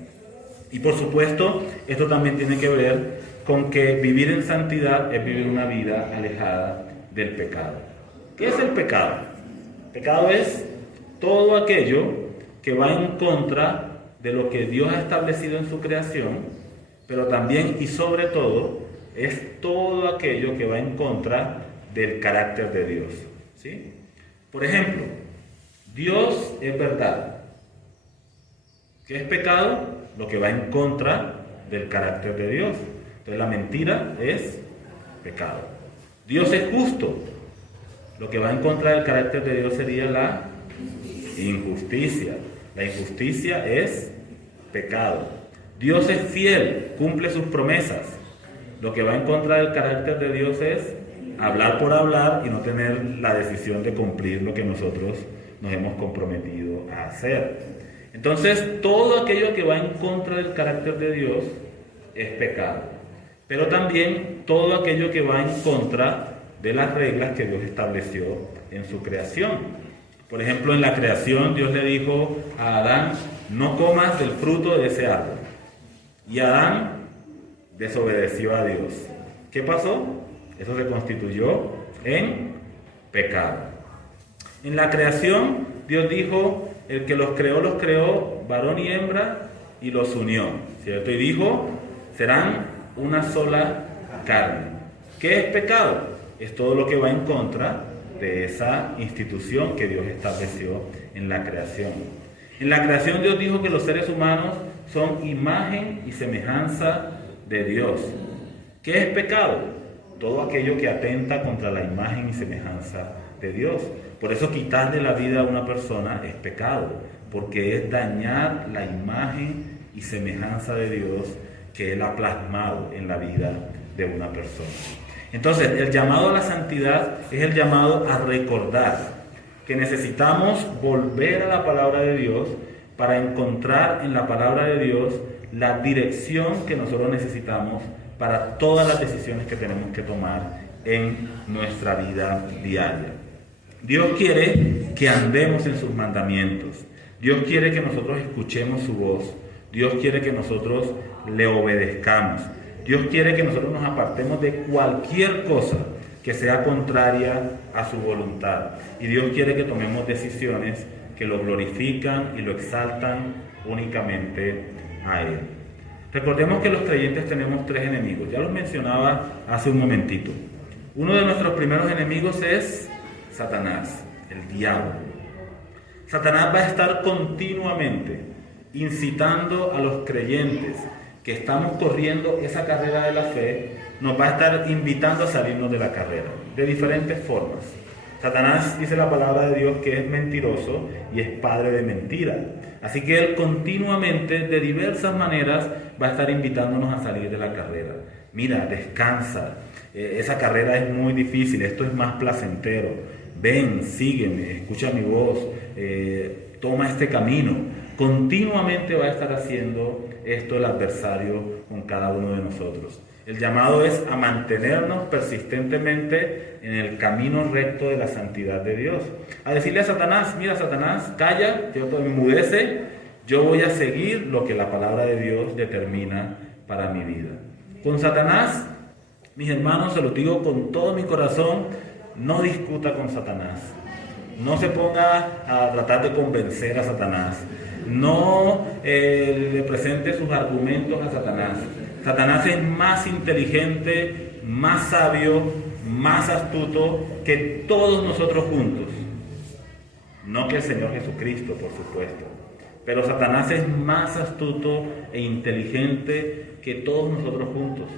Y por supuesto, esto también tiene que ver con que vivir en santidad es vivir una vida alejada del pecado. ¿Qué es el pecado? El pecado es todo aquello que va en contra de lo que Dios ha establecido en su creación, pero también y sobre todo es todo aquello que va en contra del carácter de Dios, ¿sí? Por ejemplo, Dios es verdad. ¿Qué es pecado? Lo que va en contra del carácter de Dios. Entonces la mentira es pecado. Dios es justo. Lo que va en contra del carácter de Dios sería la injusticia. La injusticia es pecado. Dios es fiel, cumple sus promesas. Lo que va en contra del carácter de Dios es hablar por hablar y no tener la decisión de cumplir lo que nosotros nos hemos comprometido a hacer. Entonces, todo aquello que va en contra del carácter de Dios es pecado. Pero también todo aquello que va en contra de las reglas que Dios estableció en su creación. Por ejemplo, en la creación Dios le dijo a Adán, no comas del fruto de ese árbol. Y Adán desobedeció a Dios. ¿Qué pasó? Eso se constituyó en pecado. En la creación Dios dijo, el que los creó varón y hembra y los unió, ¿cierto? Y dijo, serán una sola carne. ¿Qué es pecado? Es todo lo que va en contra de esa institución que Dios estableció en la creación. En la creación Dios dijo que los seres humanos son imagen y semejanza de Dios. ¿Qué es pecado? todo aquello que atenta contra la imagen y semejanza de Dios. Por eso quitarle la vida a una persona es pecado, porque es dañar la imagen y semejanza de Dios que Él ha plasmado en la vida de una persona. Entonces, el llamado a la santidad es el llamado a recordar que necesitamos volver a la palabra de Dios para encontrar en la palabra de Dios la dirección que nosotros necesitamos para todas las decisiones que tenemos que tomar en nuestra vida diaria. Dios quiere que andemos en sus mandamientos. Dios quiere que nosotros escuchemos su voz. Dios quiere que nosotros le obedezcamos. Dios quiere que nosotros nos apartemos de cualquier cosa que sea contraria a su voluntad. Y Dios quiere que tomemos decisiones que lo glorifican y lo exaltan únicamente a Él. Recordemos que los creyentes tenemos 3 enemigos. Ya los mencionaba hace un momentito. Uno de nuestros primeros enemigos es Satanás, el diablo. Satanás va a estar continuamente incitando a los creyentes que estamos corriendo esa carrera de la fe, nos va a estar invitando a salirnos de la carrera, de diferentes formas. Satanás, dice la palabra de Dios, que es mentiroso y es padre de mentira. Así que él continuamente, de diversas maneras, va a estar invitándonos a salir de la carrera. Mira, descansa, esa carrera es muy difícil, esto es más placentero. Ven, sígueme, escucha mi voz, toma este camino. Continuamente va a estar haciendo esto el adversario con cada uno de nosotros. El llamado es a mantenernos persistentemente en el camino recto de la santidad de Dios. A decirle a Satanás, mira Satanás, calla, enmudece, yo voy a seguir lo que la palabra de Dios determina para mi vida. Con Satanás, mis hermanos, se lo digo con todo mi corazón, no discuta con Satanás. No se ponga a tratar de convencer a Satanás. No le presente sus argumentos a Satanás. Satanás es más inteligente, más sabio, más astuto que todos nosotros juntos. No que el Señor Jesucristo, por supuesto. Pero Satanás es más astuto e inteligente que todos nosotros juntos.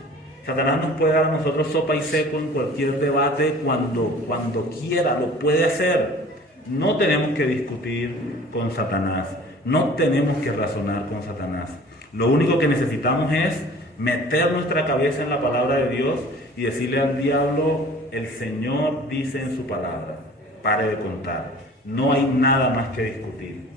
Satanás nos puede dar a nosotros sopa y seco en cualquier debate cuando quiera, lo puede hacer. No tenemos que discutir con Satanás. No tenemos que razonar con Satanás. Lo único que necesitamos es meter nuestra cabeza en la palabra de Dios y decirle al diablo, el Señor dice en su palabra, pare de contar. No hay nada más que discutir.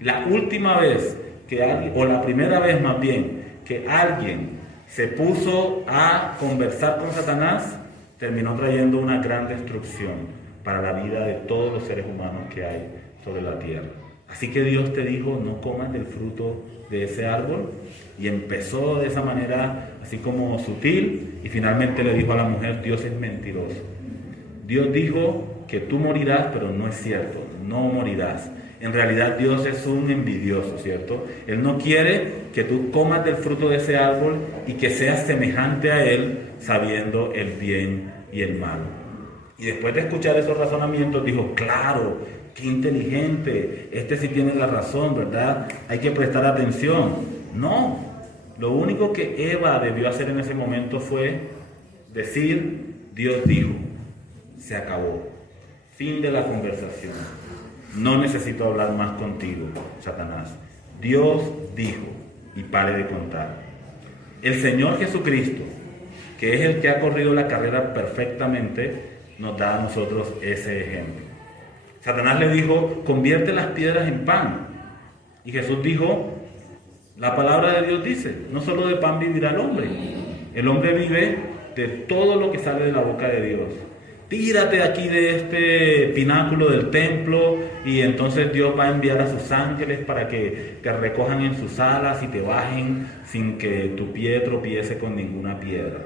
La última vez que alguien, o la primera vez más bien, que alguien se puso a conversar con Satanás, terminó trayendo una gran destrucción para la vida de todos los seres humanos que hay sobre la tierra. Así que Dios te dijo, no comas del fruto de ese árbol, y empezó de esa manera así como sutil, y finalmente le dijo a la mujer, Dios es mentiroso. Dios dijo que tú morirás, pero no es cierto, no morirás. En realidad Dios es un envidioso, ¿cierto? Él no quiere que tú comas del fruto de ese árbol y que seas semejante a Él, sabiendo el bien y el mal. Y después de escuchar esos razonamientos, dijo, claro, qué inteligente, este sí tiene la razón, ¿verdad? Hay que prestar atención. No, lo único que Eva debió hacer en ese momento fue decir, Dios dijo, se acabó, fin de la conversación. No necesito hablar más contigo, Satanás. Dios dijo, y pare de contar. El Señor Jesucristo, que es el que ha corrido la carrera perfectamente, nos da a nosotros ese ejemplo. Satanás le dijo, convierte las piedras en pan. Y Jesús dijo, la palabra de Dios dice, no solo de pan vivirá el hombre vive de todo lo que sale de la boca de Dios. Tírate aquí de este pináculo del templo y entonces Dios va a enviar a sus ángeles para que te recojan en sus alas y te bajen sin que tu pie tropiece con ninguna piedra.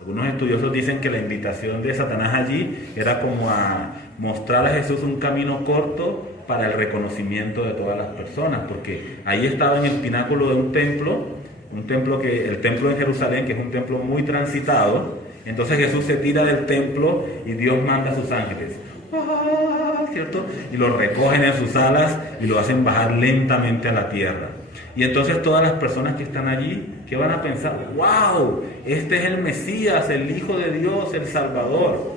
Algunos estudiosos dicen que la invitación de Satanás allí era como a mostrar a Jesús un camino corto para el reconocimiento de todas las personas, porque ahí estaba en el pináculo de un templo el templo de Jerusalén, que es un templo muy transitado. Entonces Jesús se tira del templo y Dios manda a sus ángeles, ¿cierto? Y lo recogen en sus alas y lo hacen bajar lentamente a la tierra. Y entonces todas las personas que están allí, ¿qué van a pensar? ¡Wow! Este es el Mesías, el Hijo de Dios, el Salvador.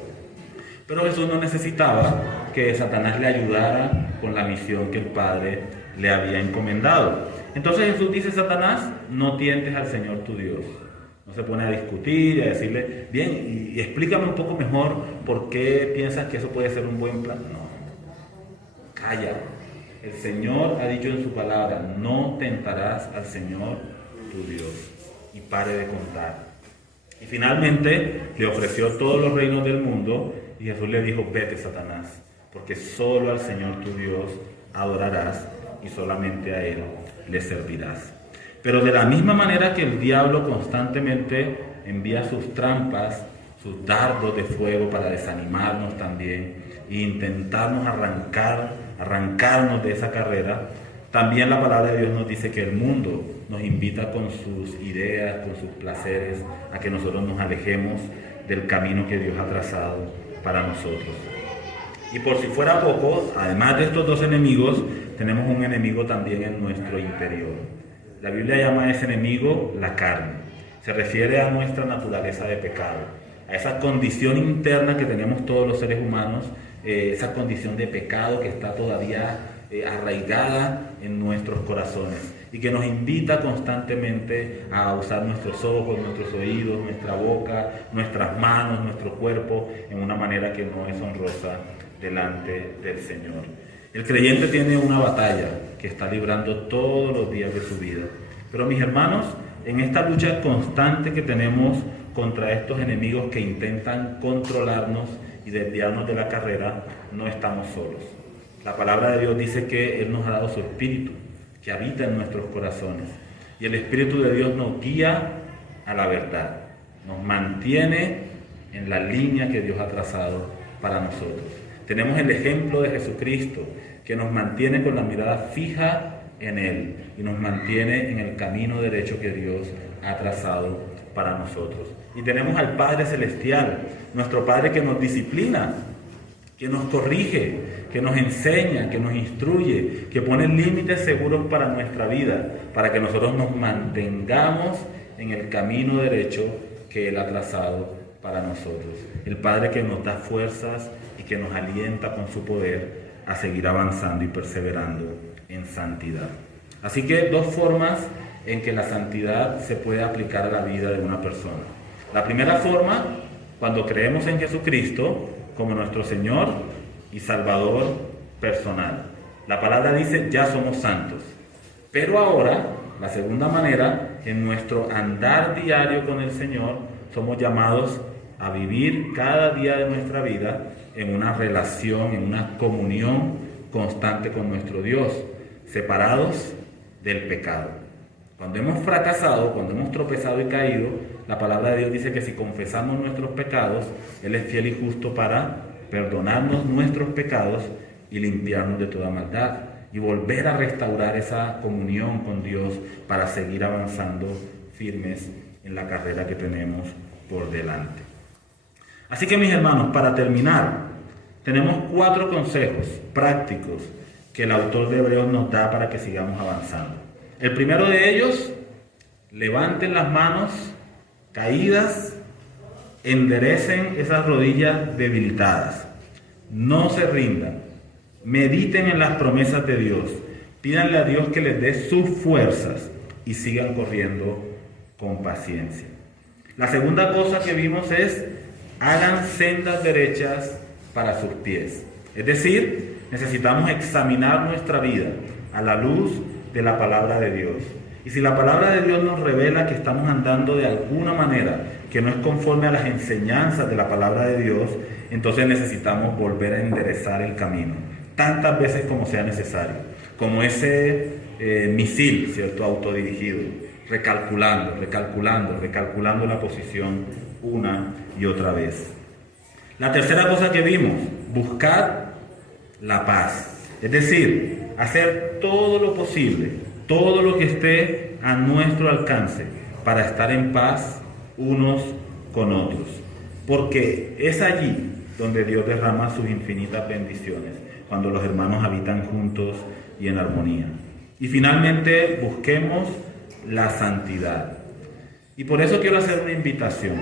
Pero Jesús no necesitaba que Satanás le ayudara con la misión que el Padre le había encomendado. Entonces Jesús dice: Satanás, no tientes al Señor tu Dios. No se pone a discutir y a decirle: bien, y explícame un poco mejor por qué piensas que eso puede ser un buen plan. No, calla. El Señor ha dicho en su palabra: no tentarás al Señor tu Dios. Y pare de contar. Y finalmente le ofreció todos los reinos del mundo, y Jesús le dijo: vete, Satanás, porque solo al Señor tu Dios adorarás y solamente a Él le servirás. Pero de la misma manera que el diablo constantemente envía sus trampas, sus dardos de fuego para desanimarnos también e intentarnos arrancarnos de esa carrera, también la palabra de Dios nos dice que el mundo nos invita con sus ideas, con sus placeres, a que nosotros nos alejemos del camino que Dios ha trazado para nosotros. Y por si fuera poco, además de estos dos enemigos, tenemos un enemigo también en nuestro interior. La Biblia llama a ese enemigo la carne. Se refiere a nuestra naturaleza de pecado, a esa condición interna que tenemos todos los seres humanos, esa condición de pecado que está todavía arraigada en nuestros corazones y que nos invita constantemente a usar nuestros ojos, nuestros oídos, nuestra boca, nuestras manos, nuestro cuerpo en una manera que no es honrosa delante del Señor. El creyente tiene una batalla que está librando todos los días de su vida. Pero mis hermanos, en esta lucha constante que tenemos contra estos enemigos que intentan controlarnos y desviarnos de la carrera, no estamos solos. La palabra de Dios dice que Él nos ha dado su Espíritu, que habita en nuestros corazones. Y el Espíritu de Dios nos guía a la verdad, nos mantiene en la línea que Dios ha trazado para nosotros. Tenemos el ejemplo de Jesucristo, que nos mantiene con la mirada fija en Él y nos mantiene en el camino derecho que Dios ha trazado para nosotros. Y tenemos al Padre Celestial, nuestro Padre que nos disciplina, que nos corrige, que nos enseña, que nos instruye, que pone límites seguros para nuestra vida, para que nosotros nos mantengamos en el camino derecho que Él ha trazado para nosotros. El Padre que nos da fuerzas y que nos alienta con su poder a seguir avanzando y perseverando en santidad. Así que dos formas en que la santidad se puede aplicar a la vida de una persona. La primera forma, cuando creemos en Jesucristo como nuestro Señor y Salvador personal. La palabra dice: ya somos santos. Pero ahora, la segunda manera, en nuestro andar diario con el Señor, somos llamados a vivir cada día de nuestra vida en una relación, en una comunión constante con nuestro Dios, separados del pecado. Cuando hemos fracasado, cuando hemos tropezado y caído, la palabra de Dios dice que si confesamos nuestros pecados, Él es fiel y justo para perdonarnos nuestros pecados y limpiarnos de toda maldad y volver a restaurar esa comunión con Dios para seguir avanzando firmes en la carrera que tenemos por delante. Así que, mis hermanos, para terminar, tenemos 4 consejos prácticos que el autor de Hebreos nos da para que sigamos avanzando. El primero de ellos: levanten las manos caídas, enderecen esas rodillas debilitadas, no se rindan, mediten en las promesas de Dios, pídanle a Dios que les dé sus fuerzas y sigan corriendo con paciencia. La segunda cosa que vimos es: hagan sendas derechas para sus pies. Es decir, necesitamos examinar nuestra vida a la luz de la palabra de Dios. Y si la palabra de Dios nos revela que estamos andando de alguna manera que no es conforme a las enseñanzas de la palabra de Dios, entonces necesitamos volver a enderezar el camino, tantas veces como sea necesario, como ese misil, ¿cierto?, autodirigido, recalculando la posición una y otra vez. La tercera cosa que vimos: buscar la paz, es decir, hacer todo lo posible, todo lo que esté a nuestro alcance para estar en paz unos con otros, porque es allí donde Dios derrama sus infinitas bendiciones, cuando los hermanos habitan juntos y en armonía. Y finalmente, busquemos la santidad. Y por eso quiero hacer una invitación.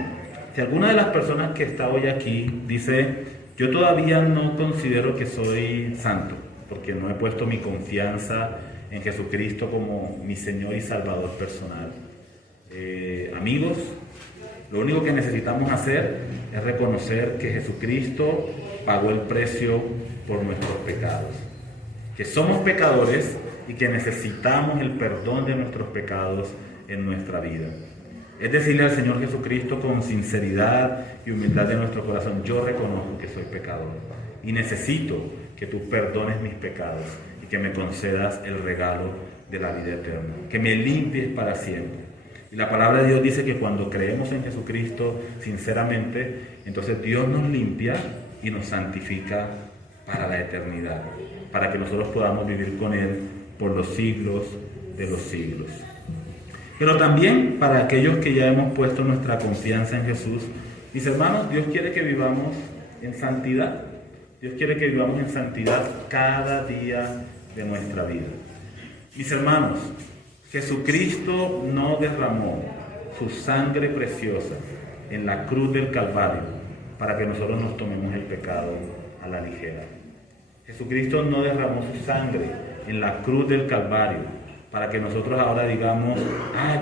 Si alguna de las personas que está hoy aquí dice, yo todavía no considero que soy santo, porque no he puesto mi confianza en Jesucristo como mi Señor y Salvador personal. Amigos, lo único que necesitamos hacer es reconocer que Jesucristo pagó el precio por nuestros pecados, que somos pecadores y que necesitamos el perdón de nuestros pecados en nuestra vida. Es decirle al Señor Jesucristo con sinceridad y humildad de nuestro corazón, yo reconozco que soy pecador y necesito que tú perdones mis pecados y que me concedas el regalo de la vida eterna, que me limpies para siempre. Y la palabra de Dios dice que cuando creemos en Jesucristo sinceramente, entonces Dios nos limpia y nos santifica para la eternidad, para que nosotros podamos vivir con Él por los siglos de los siglos. Pero también para aquellos que ya hemos puesto nuestra confianza en Jesús, mis hermanos, Dios quiere que vivamos en santidad. Dios quiere que vivamos en santidad cada día de nuestra vida. Mis hermanos, Jesucristo no derramó su sangre preciosa en la cruz del Calvario para que nosotros nos tomemos el pecado a la ligera. Jesucristo no derramó su sangre en la cruz del Calvario para que nosotros ahora digamos,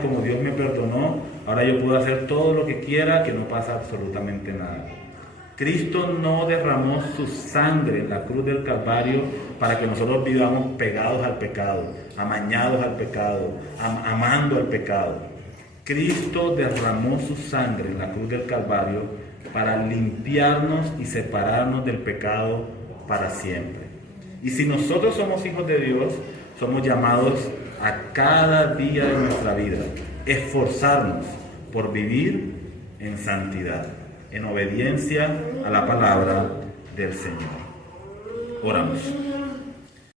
como Dios me perdonó, ahora yo puedo hacer todo lo que quiera, que no pasa absolutamente nada. Cristo no derramó su sangre en la cruz del Calvario para que nosotros vivamos pegados al pecado, amañados al pecado, amando al pecado. Cristo derramó su sangre en la cruz del Calvario para limpiarnos y separarnos del pecado para siempre. Y si nosotros somos hijos de Dios, somos llamados a cada día de nuestra vida esforzarnos por vivir en santidad, en obediencia a la palabra del Señor. Oramos.